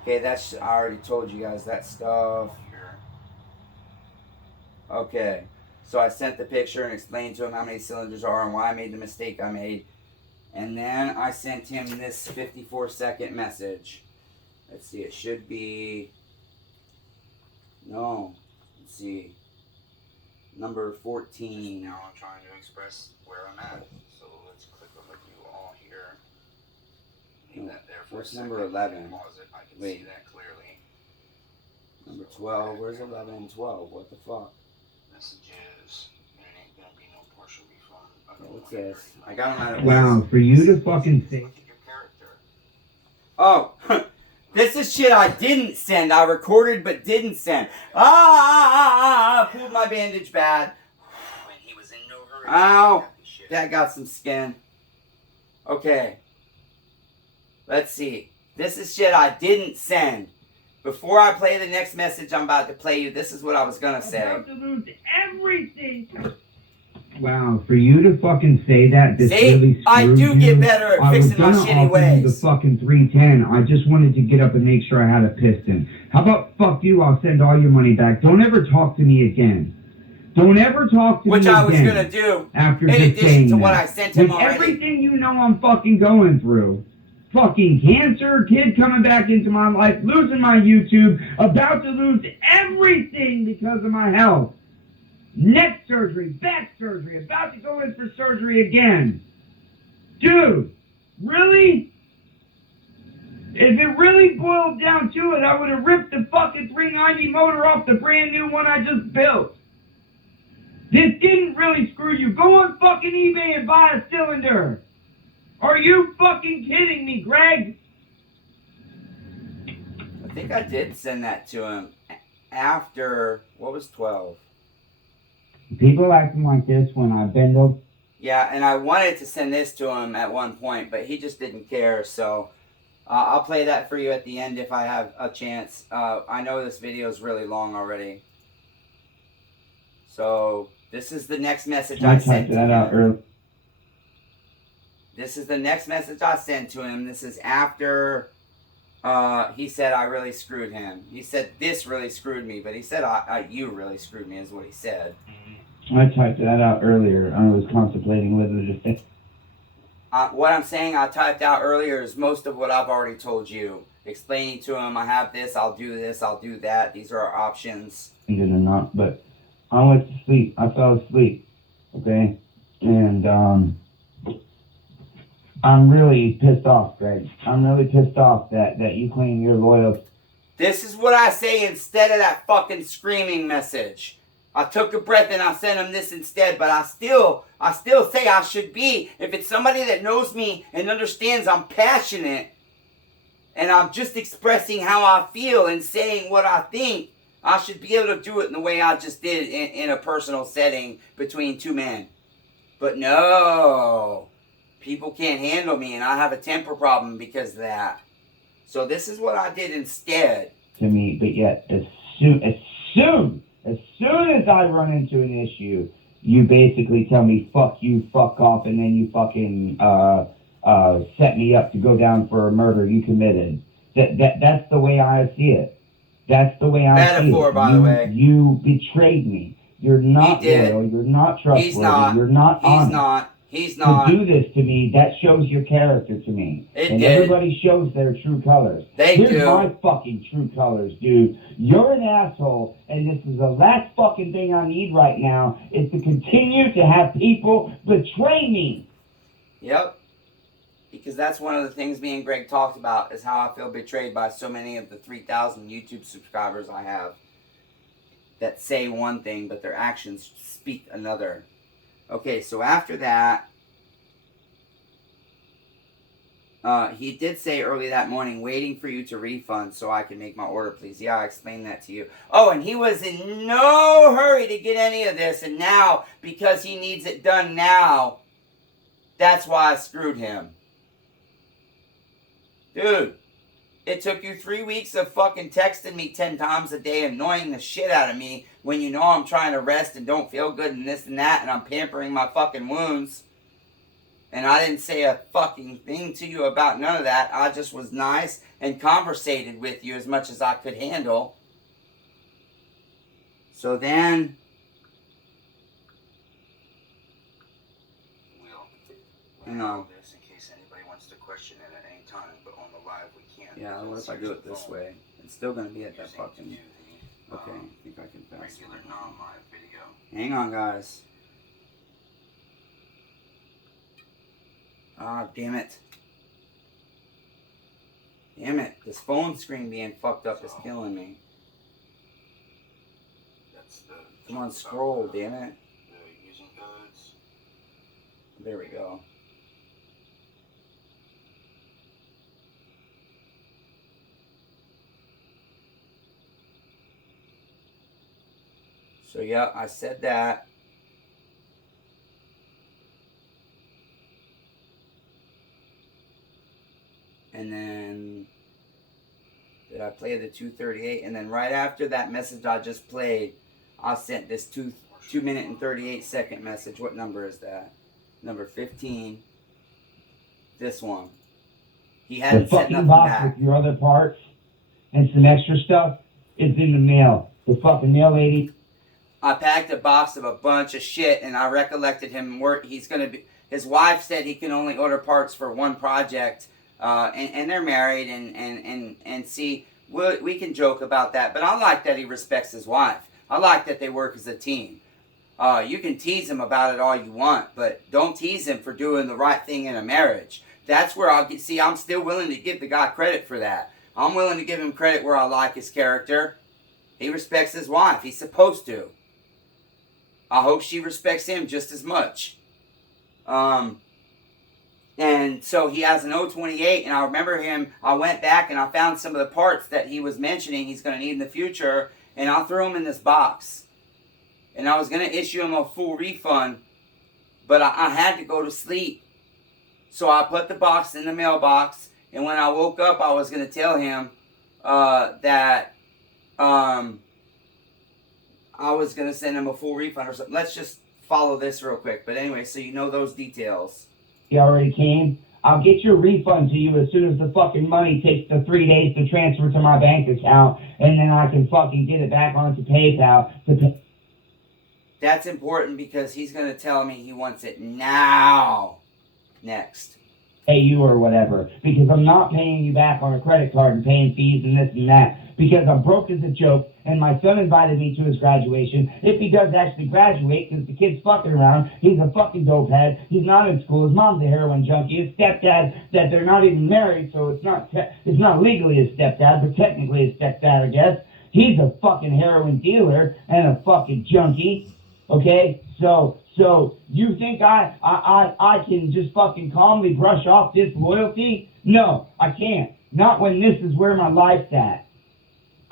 Okay, that's, I already told you guys that stuff. Here. Okay, so I sent the picture and explained to him how many cylinders are and why I made the mistake I made. And then I sent him this 54-second message. Let's see, it should be, no, let's see, number 14. Now I'm trying to express where I'm at. So let's click on the view all here. Leave that there for Where's a second. number 11? Pause it. I can Wait. see that clearly. Number 12, where's 11 and 12? What the fuck? Messages. There ain't gonna be no partial refund. Okay, what's this? I got him out of Wow, for you to fucking say. Look at your character. Oh, this is shit I didn't send. I recorded but didn't send. I pulled my bandage bad. When he was in no hurry. Ow. Happy shit. That got some skin. Okay. Let's see. This is shit I didn't send. Before I play the next message I'm about to play you, this is what I was gonna say. About to lose everything. Wow, for you to fucking say that, this See? really screwed I do you. get better at fixing my I was shitty gonna offer you the ways. fucking 310. I just wanted to get up and make sure I had a piston. How about fuck you? I'll send all your money back. Don't ever talk to me again. Don't ever talk to Which me I was again. gonna do. After In just addition saying to that. what I sent him With already. everything you know I'm fucking going through. Fucking cancer, kid coming back into my life, losing my YouTube, about to lose everything because of my health. Neck surgery, back surgery, about to go in for surgery again. Dude, really? If it really boiled down to it, I would have ripped the fucking 390 motor off the brand new one I just built. This didn't really screw you. Go on fucking eBay and buy a cylinder. Are you fucking kidding me, Greg? I think I did send that to him after, what was 12? People acting like this when I bend over. Yeah, and I wanted to send this to him at one point, but he just didn't care, so I'll play that for you at the end if I have a chance. I know this video is really long already. So, this is the next message I sent to him. This is the next message I sent to him. This is after he said I really screwed him. He said this really screwed me, but he said you really screwed me is what he said. I typed that out earlier. I was contemplating whether to say. What I'm saying I typed out earlier is most of what I've already told you. Explaining to him, I have this, I'll do that. These are our options. It or not, but I went to sleep. I fell asleep. Okay? And, I'm really pissed off, Greg. I'm really pissed off that you claim you're loyal. This is what I say instead of that fucking screaming message. I took a breath and I sent him this instead, but I still say I should be. If it's somebody that knows me and understands I'm passionate and I'm just expressing how I feel and saying what I think, I should be able to do it in the way I just did in a personal setting between two men. But no, people can't handle me, and I have a temper problem because of that. So this is what I did instead. To me, but yet as soon as I run into an issue, you basically tell me fuck you, fuck off, and then you fucking set me up to go down for a murder you committed. That's the way I see it. That's the way I see it. Metaphor, by the way. You betrayed me. You're not loyal. You're not trustworthy. He's not. You're not honest. He's not. To do this to me, that shows your character to me. And everybody shows their true colors. Here's my fucking true colors, dude. You're an asshole, and this is the last fucking thing I need right now is to continue to have people betray me. Yep. Because that's one of the things me and Greg talked about is how I feel betrayed by so many of the 3,000 YouTube subscribers I have that say one thing, but their actions speak another. Okay, so after that, he did say early that morning, waiting for you to refund so I can make my order, please. Yeah, I explained that to you. Oh, and he was in no hurry to get any of this, and now, because he needs it done now, that's why I screwed him. Dude, it took you 3 weeks of fucking texting me 10 times a day, annoying the shit out of me when you know I'm trying to rest and don't feel good and this and that, and I'm pampering my fucking wounds. And I didn't say a fucking thing to you about none of that. I just was nice and conversated with you as much as I could handle. So then, hang on. Question it at any time, but on the live we can't. Yeah, what if I do it this way? It's still going to be at that fucking... Okay, I think I can fast regular non-live video. Hang on, guys. Ah, damn it. Damn it. This phone screen being fucked up is killing me. Come on, scroll, damn it. Using codes. There we go. So yeah, I said that. And then did I play the 2:38? And then right after that message I just played, I sent this 2 minute and 38 second message. What number is that? Number 15. This one. He hadn't said nothing box back. With your other parts and some extra stuff is in the mail. The fucking mail lady. I packed a box of a bunch of shit, and I recollected him. His wife said he can only order parts for one project, and they're married, and see, we can joke about that, but I like that he respects his wife. I like that they work as a team. You can tease him about it all you want, but don't tease him for doing the right thing in a marriage. That's where I'm still willing to give the guy credit for that. I'm willing to give him credit where I like his character. He respects his wife. He's supposed to. I hope she respects him just as much. And so he has an 028, and I remember him, I went back and I found some of the parts that he was mentioning he's going to need in the future, and I threw them in this box. And I was going to issue him a full refund, but I had to go to sleep. So I put the box in the mailbox, and when I woke up, I was going to tell him that I was going to send him a full refund or something. Let's just follow this real quick. But anyway, so you know those details. He already came. I'll get your refund to you as soon as the fucking money takes the 3 days to transfer to my bank account, and then I can fucking get it back onto PayPal. That's important because he's going to tell me he wants it now. Next. Pay you or whatever, because I'm not paying you back on a credit card and paying fees and this and that, because I'm broke as a joke, and my son invited me to his graduation. If he does actually graduate, because the kid's fucking around, he's a fucking dopehead, he's not in school, his mom's a heroin junkie, his stepdad, that they're not even married, so it's not legally his stepdad, but technically his stepdad, I guess. He's a fucking heroin dealer and a fucking junkie. Okay? So you think I can just fucking calmly brush off disloyalty? No, I can't. Not when this is where my life's at.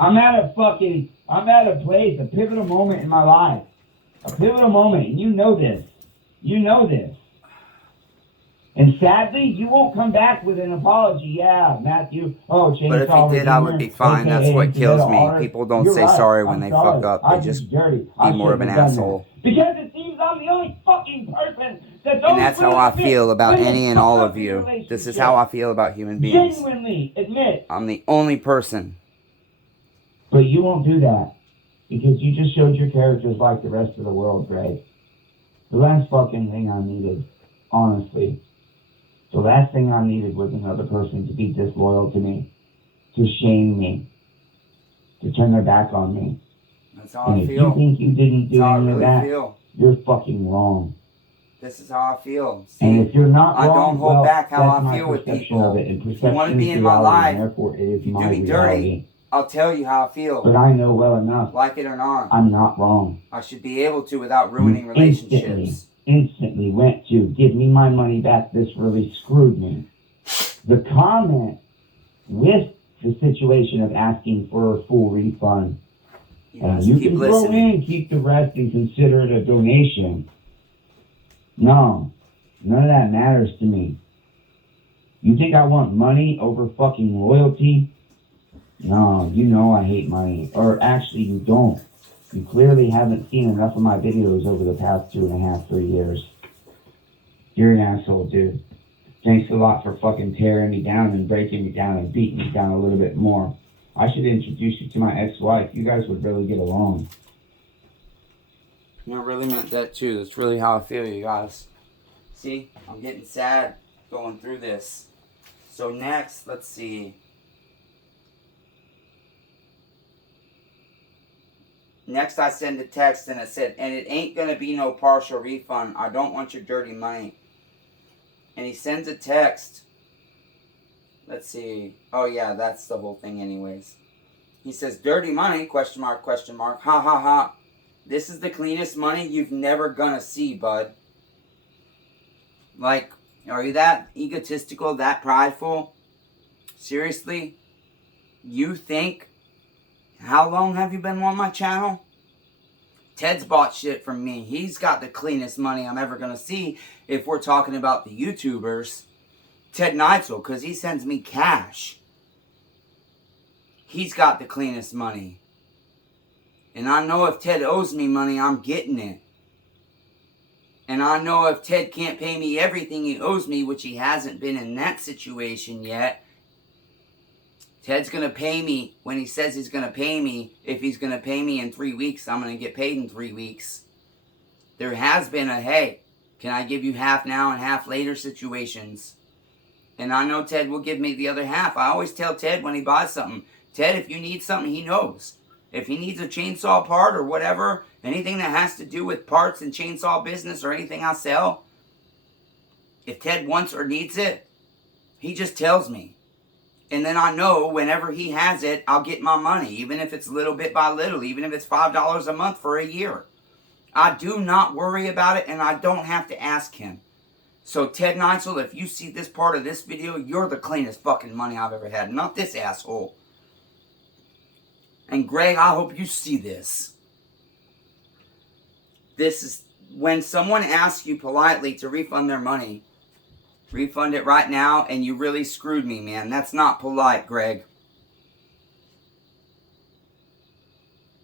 I'm at a place, a pivotal moment in my life. A pivotal moment, and you know this. You know this. And sadly, you won't come back with an apology. Yeah, Matthew. Oh, change. But if you did, I would be fine. That's what kills me. People don't say sorry when they fuck up. They just be more of an asshole. Because it seems I'm the only fucking person that's And that's how I feel about any and all of you. This is how I feel about human beings. Genuinely admit. I'm the only person. But you won't do that. Because you just showed your characters like the rest of the world, Greg. The last fucking thing I needed, honestly, the last thing I needed was another person to be disloyal to me, to shame me, to turn their back on me. That's how And I if feel. you think you didn't do That's how I any of really that, feel. you're fucking wrong. This is how I feel. See, And if you're not I wrong, don't hold well, back how that's I my feel with perception people. of it, and If you perception want to be is in my reality, life, and therefore it is if you my do me reality. dirty, I'll tell you how I feel. But I know well enough, Like it or not. I'm not wrong. I should be able to without ruining relationships. Instantly went to give me my money back. This really screwed me. The comment with the situation of asking for a full refund. And you can throw in, keep the rest and consider it a donation. No, none of that matters to me. You think I want money over fucking loyalty? No, you know I hate money. Or actually, you don't. You clearly haven't seen enough of my videos over the past 2.5, 3 years. You're an asshole, dude. Thanks a lot for fucking tearing me down and breaking me down and beating me down a little bit more. I should introduce you to my ex-wife. You guys would really get along. I really meant that too. That's really how I feel, you guys. See, I'm getting sad going through this. So next, let's see. Next, I send a text and it said, and it ain't gonna be no partial refund. I don't want your dirty money. And he sends a text. Let's see. Oh yeah, that's the whole thing anyways. He says, dirty money, question mark, ha ha ha. This is the cleanest money you've never gonna see, bud. Like, are you that egotistical, that prideful? Seriously? You think? How long have you been on my channel? Ted's bought shit from me. He's got the cleanest money I'm ever gonna see if we're talking about the YouTubers. Ted Neitzel, because he sends me cash. He's got the cleanest money. And I know if Ted owes me money, I'm getting it. And I know if Ted can't pay me everything he owes me, which he hasn't been in that situation yet, Ted's going to pay me when he says he's going to pay me. If he's going to pay me in 3 weeks, I'm going to get paid in 3 weeks. There has been a, hey, can I give you half now and half later situations? And I know Ted will give me the other half. I always tell Ted when he buys something, Ted, if you need something, he knows. If he needs a chainsaw part or whatever, anything that has to do with parts and chainsaw business or anything I sell, if Ted wants or needs it, he just tells me. And then I know whenever he has it, I'll get my money, even if it's little bit by little, even if it's $5 a month for a year. I do not worry about it, and I don't have to ask him. So Ted Neitzel, if you see this part of this video, you're the cleanest fucking money I've ever had, not this asshole. And Greg, I hope you see this. This is when someone asks you politely to refund their money. Refund it right now, and you really screwed me, man. That's not polite, Greg.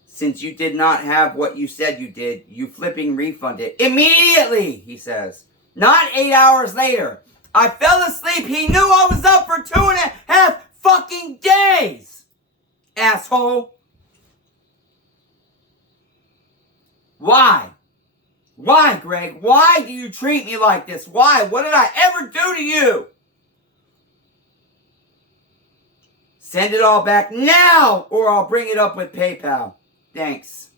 Since you did not have what you said you did, you flipping refund it. Immediately, he says. Not 8 hours later. I fell asleep. He knew I was up for 2.5 fucking days. Asshole. Why? Why, Greg? Why do you treat me like this? Why? What did I ever do to you? Send it all back now, or I'll bring it up with PayPal. Thanks.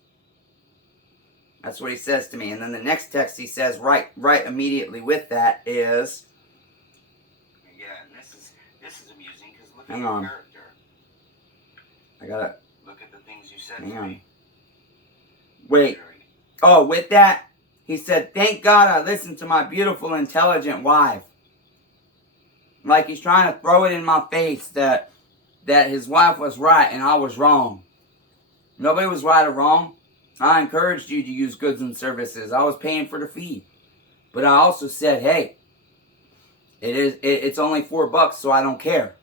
That's what he says to me. And then the next text he says right immediately with that is... Yeah, and this is amusing, because look Hang at your on. character. I gotta... Look at the things you said Hang to on. me. Wait. Very- Oh, with that, he said, thank God I listened to my beautiful, intelligent wife. Like he's trying to throw it in my face that his wife was right and I was wrong. Nobody was right or wrong. I encouraged you to use goods and services. I was paying for the fee. But I also said, hey, it's only $4, so I don't care.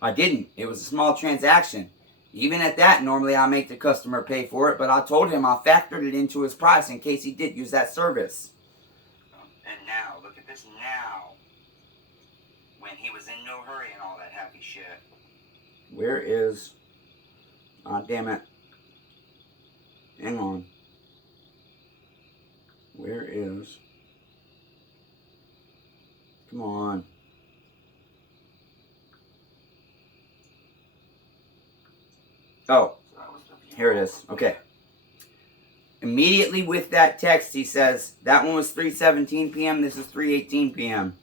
I didn't. It was a small transaction. Even at that, normally I make the customer pay for it, but I told him I factored it into his price in case he did use that service. And now, look at this now. When he was in no hurry and all that happy shit. Where is... Ah, damn it. Hang on. Where is... Come on. Oh, So that was the here it is. Okay. Immediately with that text, he says, that one was 3:17 p.m., this is 3:18 p.m.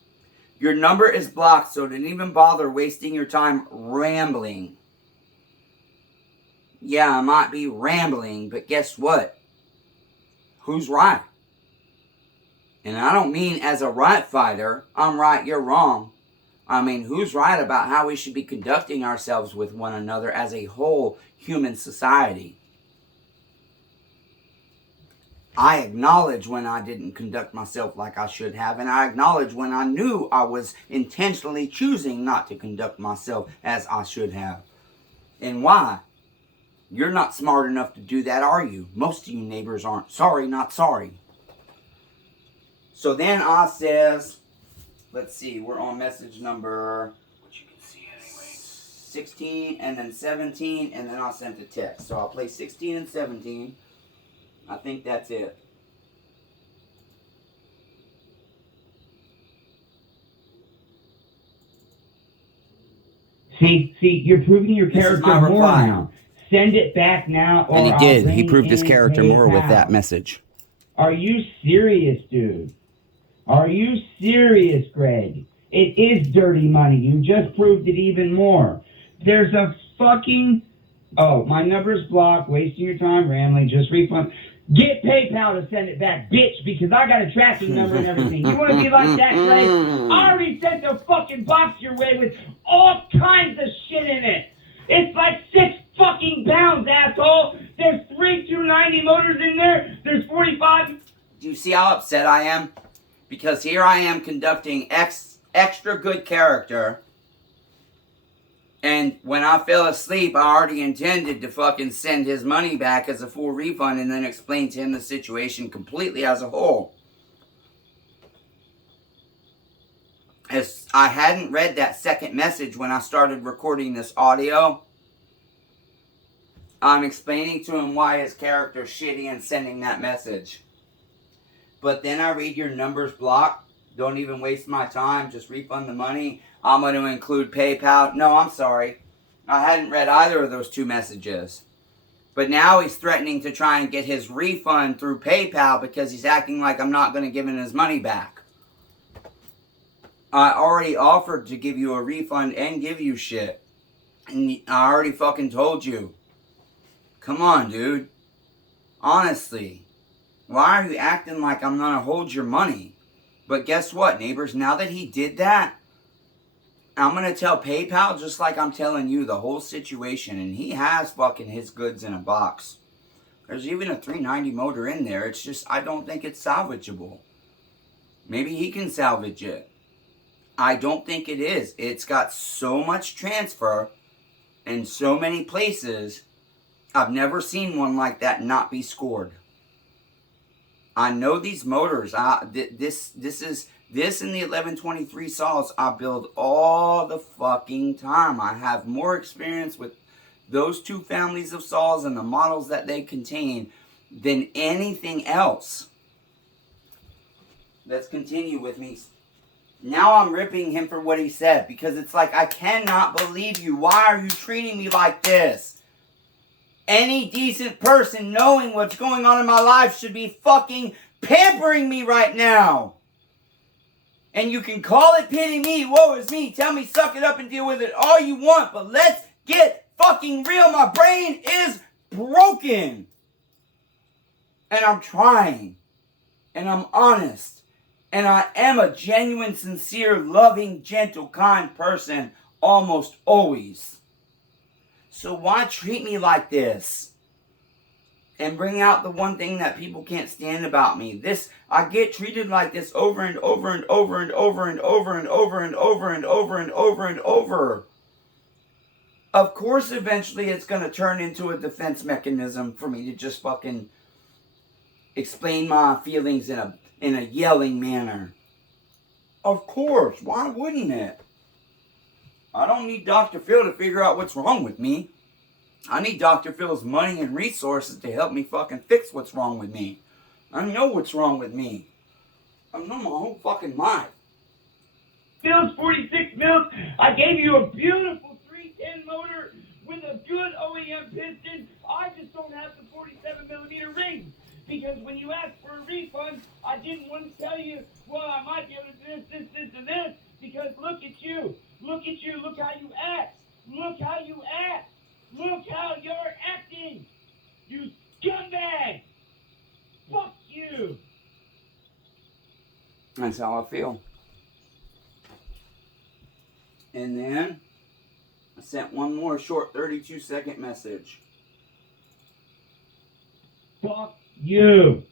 Your number is blocked, so don't even bother wasting your time rambling. Yeah, I might be rambling, but guess what? Who's right? And I don't mean as a right fighter, I'm right, you're wrong. I mean, who's right about how we should be conducting ourselves with one another as a whole human society? I acknowledge when I didn't conduct myself like I should have, and I acknowledge when I knew I was intentionally choosing not to conduct myself as I should have. And why? You're not smart enough to do that, are you? Most of you neighbors aren't. Sorry, not sorry. So then I says, let's see, we're on message number Which you can see anyway. 16 and then 17, and then I'll send a text. So I'll play 16 and 17. I think that's it. See, you're proving your This is character my more reply. now. Send it back now, or And he I'll did. He bring proved his in character more with PayPal. that message. Are you serious, dude? Are you serious, Greg? It is dirty money. You just proved it even more. There's a fucking... Oh, my number's blocked. Wasting your time, rambling. Just refund. Get PayPal to send it back, bitch, because I got a tracking number and everything. You want to be like that, Greg? I already sent a fucking box your way with all kinds of shit in it. It's like 6 fucking pounds, asshole. There's 3 290 motors in there. There's 45... Do you see how upset I am? Because here I am conducting extra good character. And when I fell asleep, I already intended to fucking send his money back as a full refund and then explain to him the situation completely as a whole. As I hadn't read that second message when I started recording this audio, I'm explaining to him why his character's shitty and sending that message. But then I read your numbers blocked. Don't even waste my time. Just refund the money. I'm going to include PayPal. No, I'm sorry. I hadn't read either of those 2 messages. But now he's threatening to try and get his refund through PayPal because he's acting like I'm not going to give him his money back. I already offered to give you a refund and give you shit. And I already fucking told you. Come on, dude. Honestly. Why are you acting like I'm going to hold your money? But guess what, neighbors? Now that he did that, I'm going to tell PayPal just like I'm telling you the whole situation. And he has fucking his goods in a box. There's even a 390 motor in there. It's just, I don't think it's salvageable. Maybe he can salvage it. I don't think it is. It's got so much transfer in so many places. I've never seen one like that not be scored. I know these motors. This and the 1123 saws I build all the fucking time. I have more experience with those 2 families of saws and the models that they contain than anything else. Let's continue with me. Now I'm ripping him for what he said because it's like, I cannot believe you. Why are you treating me like this? Any decent person knowing what's going on in my life should be fucking pampering me right now. And you can call it pity me, woe is me, tell me suck it up and deal with it all you want, but let's get fucking real. My brain is broken. And I'm trying. And I'm honest. And I am a genuine, sincere, loving, gentle, kind person almost always. So why treat me like this? And bring out the one thing that people can't stand about me. I get treated like this over and over and over and over and over and over and over and over and over and over. Of course, eventually it's going to turn into a defense mechanism for me to just fucking explain my feelings in a yelling manner. Of course, why wouldn't it? I don't need Dr. Phil to figure out what's wrong with me. I need Dr. Phil's money and resources to help me fucking fix what's wrong with me. I know what's wrong with me. I know my whole fucking life. Phil's 46 mils. I gave you a beautiful 310 motor with a good OEM piston. I just don't have the 47 millimeter ring. Because when you asked for a refund, I didn't want to tell you, well, I might be able to do this, and this. Because look at you. Look at you. Look how you act. Look how you act. Look how you're acting. You scumbag. Fuck you. That's how I feel. And then I sent one more short 32-second message. Fuck you.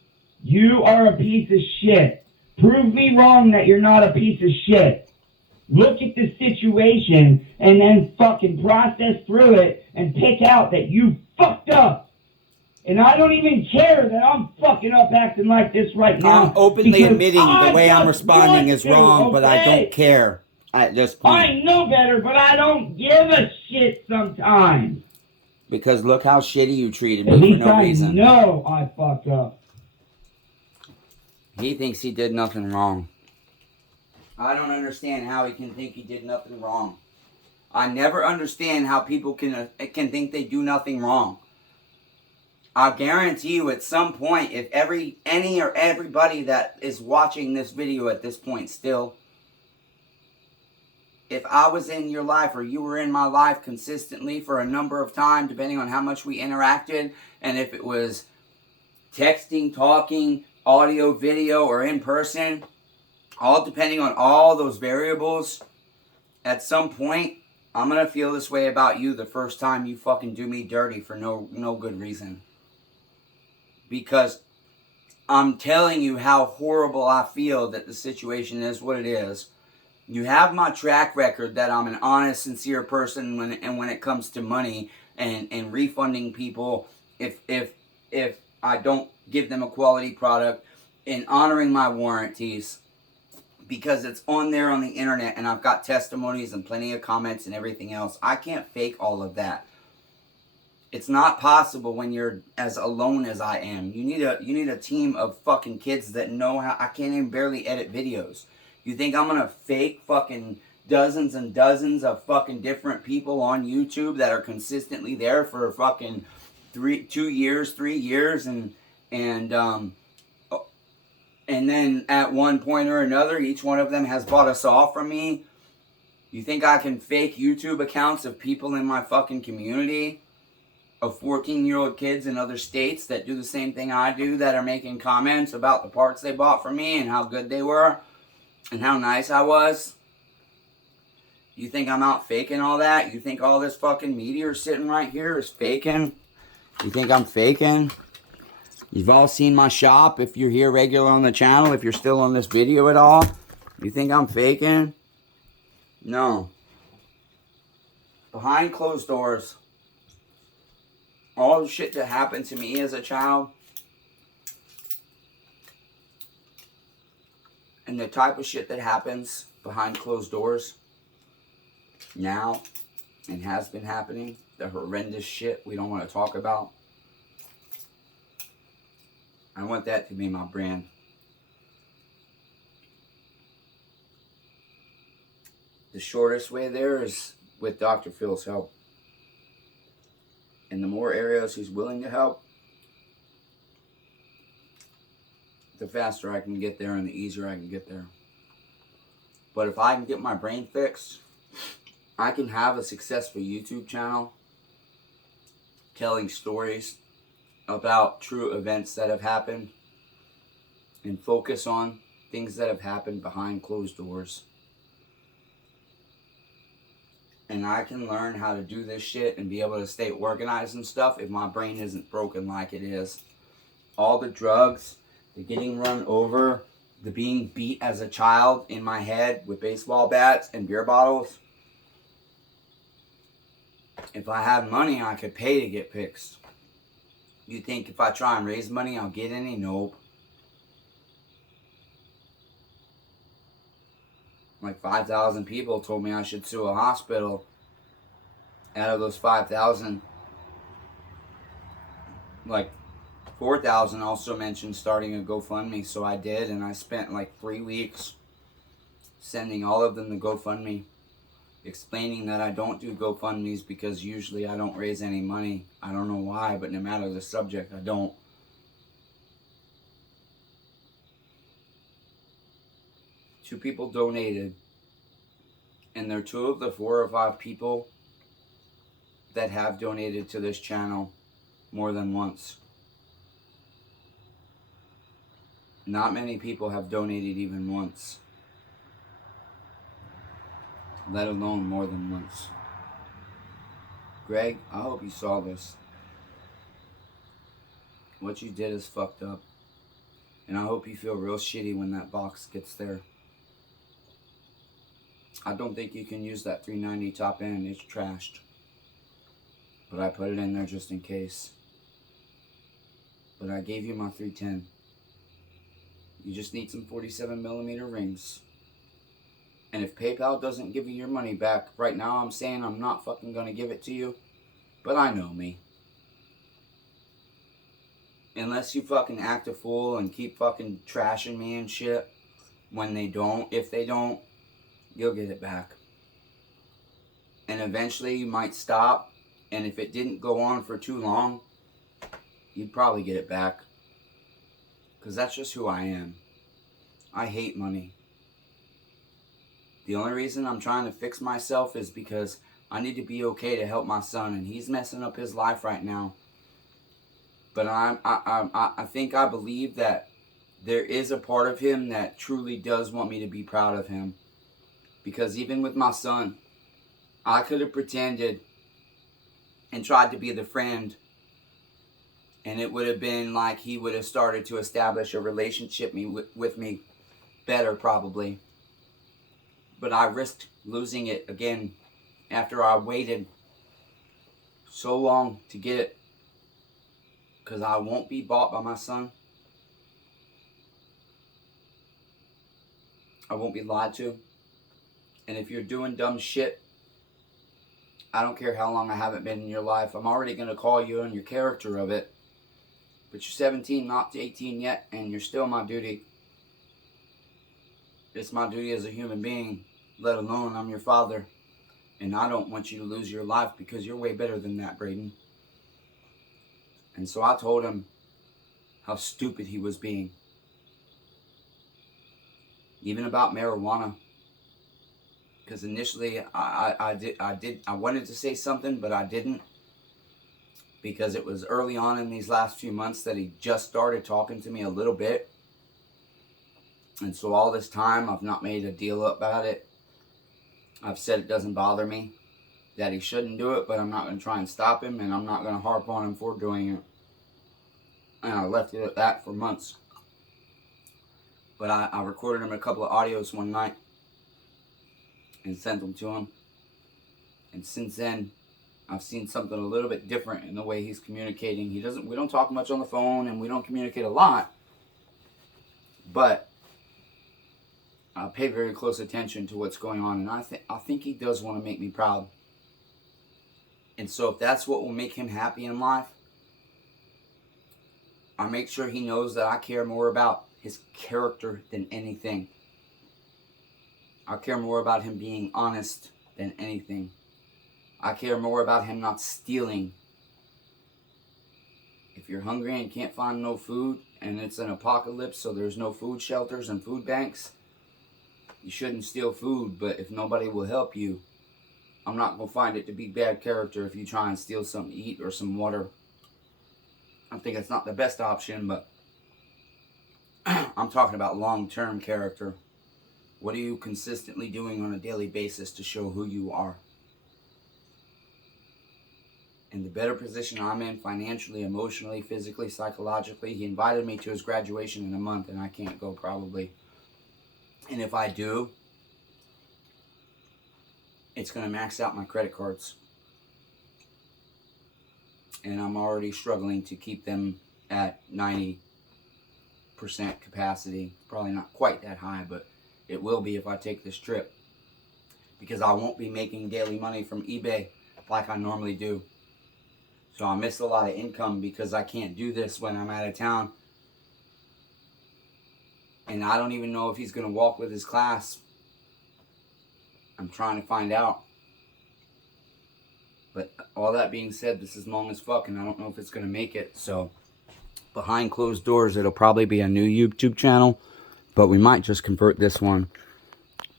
You are a piece of shit. Prove me wrong that you're not a piece of shit. Look at the situation and then fucking process through it and pick out that you fucked up. And I don't even care that I'm fucking up acting like this right now. I'm openly admitting the way I'm responding is wrong, but I don't care at this point. I know better, but I don't give a shit sometimes. Because look how shitty you treated At me least for no I reason. know I fucked up. He thinks he did nothing wrong. I don't understand how he can think he did nothing wrong. I never understand how people can think they do nothing wrong. I guarantee you at some point, if any or everybody that is watching this video at this point still, if I was in your life or you were in my life consistently for a number of time, depending on how much we interacted, and if it was texting, talking, audio, video, or in person, all depending on all those variables, at some point, I'm going to feel this way about you the first time you fucking do me dirty for no good reason. Because I'm telling you how horrible I feel that the situation is what it is. You have my track record that I'm an honest, sincere person when it comes to money and refunding people if I don't give them a quality product and honoring my warranties. Because it's on there on the internet and I've got testimonies and plenty of comments and everything else. I can't fake all of that. It's not possible when you're as alone as I am. You need a team of fucking kids that know how. I can't even barely edit videos. You think I'm gonna fake fucking dozens and dozens of fucking different people on YouTube that are consistently there for fucking 3 years and then at one point or another, each one of them has bought us off from me? You think I can fake YouTube accounts of people in my fucking community? Of 14-year-old kids in other states that do the same thing I do, that are making comments about the parts they bought from me and how good they were and how nice I was? You think I'm out faking all that? You think all this fucking meteor sitting right here is faking? You think I'm faking? You've all seen my shop if you're here regular on the channel, if you're still on this video at all. You think I'm faking? No. Behind closed doors, all the shit that happened to me as a child and the type of shit that happens behind closed doors now and has been happening, the horrendous shit we don't want to talk about, I want that to be my brand. The shortest way there is with Dr. Phil's help. And the more areas he's willing to help, the faster I can get there and the easier I can get there. But if I can get my brain fixed, I can have a successful YouTube channel telling stories about true events that have happened and focus on things that have happened behind closed doors. And I can learn how to do this shit and be able to stay organized and stuff if my brain isn't broken like it is. All the drugs, the getting run over, the being beat as a child in my head with baseball bats and beer bottles. If I had money, I could pay to get fixed. You think if I try and raise money, I'll get any? Nope. Like 5,000 people told me I should sue a hospital. Out of those 5,000, like 4,000 also mentioned starting a GoFundMe. So I did, and I spent like 3 weeks sending all of them to GoFundMe, explaining that I don't do GoFundMes because usually I don't raise any money. I don't know why, but no matter the subject, I don't. Two people donated, and they're two of the 4 or 5 people that have donated to this channel more than once. Not many people have donated even once, let alone more than once. Greg, I hope you saw this. What you did is fucked up, and I hope you feel real shitty when that box gets there. I don't think you can use that $390 top end. It's trashed. But I put it in there just in case. But I gave you my $310. You just need some 47mm rings. And if PayPal doesn't give you your money back, right now I'm saying I'm not fucking gonna give it to you. But I know me. Unless you fucking act a fool and keep fucking trashing me and shit when they don't, if they don't, you'll get it back. And eventually you might stop, and if it didn't go on for too long, you'd probably get it back. Because that's just who I am. I hate money. The only reason I'm trying to fix myself is because I need to be okay to help my son, and he's messing up his life right now. But I think I believe that there is a part of him that truly does want me to be proud of him. Because even with my son, I could have pretended and tried to be the friend, and it would have been like he would have started to establish a relationship with me better probably. But I risked losing it again after I waited so long to get it. Because I won't be bought by my son. I won't be lied to. And if you're doing dumb shit, I don't care how long I haven't been in your life, I'm already going to call you on your character of it. But you're 17, not 18 yet, and you're still my duty. It's my duty as a human being, let alone I'm your father. And I don't want you to lose your life because you're way better than that, Braden. And so I told him how stupid he was being. Even about marijuana. Because initially I wanted to say something, but I didn't. Because it was early on in these last few months that he just started talking to me a little bit. And so all this time I've not made a deal about it. I've said it doesn't bother me that he shouldn't do it, but I'm not going to try and stop him, and I'm not going to harp on him for doing it. And I left it at that for months. But I recorded him a couple of audios one night and sent them to him. And since then, I've seen something a little bit different in the way he's communicating. We don't talk much on the phone, and we don't communicate a lot. But I pay very close attention to what's going on, and I think he does want to make me proud. And so if that's what will make him happy in life, I make sure he knows that I care more about his character than anything. I care more about him being honest than anything. I care more about him not stealing. If you're hungry and can't find no food, and it's an apocalypse, so there's no food shelters and food banks, you shouldn't steal food. But if nobody will help you, I'm not going to find it to be bad character if you try and steal something to eat or some water. I think it's not the best option, but I'm talking about long-term character. What are you consistently doing on a daily basis to show who you are? In the better position I'm in financially, emotionally, physically, psychologically, he invited me to his graduation in a month and I can't go probably. And if I do, it's going to max out my credit cards. And I'm already struggling to keep them at 90% capacity. Probably not quite that high, but it will be if I take this trip. Because I won't be making daily money from eBay like I normally do. So I miss a lot of income because I can't do this when I'm out of town. And I don't even know if he's going to walk with his class. I'm trying to find out. But all that being said, this is long as fuck and I don't know if it's going to make it. So behind closed doors, it'll probably be a new YouTube channel. But we might just convert this one.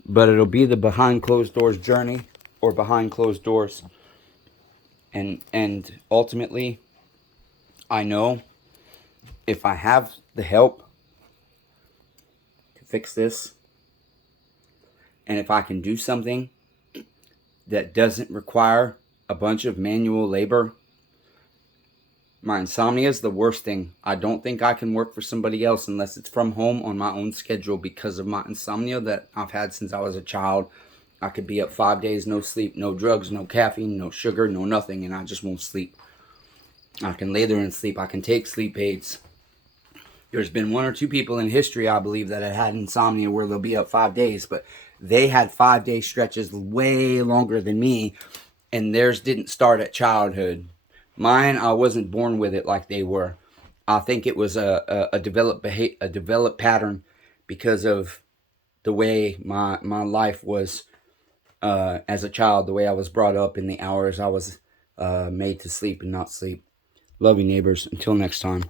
But it'll be the behind closed doors journey or behind closed doors. And ultimately, I know if I have the help to fix this, and if I can do something that doesn't require a bunch of manual labor, my insomnia is the worst thing. I don't think I can work for somebody else unless it's from home on my own schedule because of my insomnia that I've had since I was a child. I could be up 5 days, no sleep, no drugs, no caffeine, no sugar, no nothing, and I just won't sleep. I can lay there and sleep. I can take sleep aids. There's been 1 or 2 people in history, I believe, that have had insomnia where they'll be up 5 days, but they had 5-day stretches way longer than me, and theirs didn't start at childhood. Mine, I wasn't born with it like they were. I think it was a developed pattern because of the way my life was as a child, the way I was brought up, in the hours I was made to sleep and not sleep. Love you, neighbors. Until next time.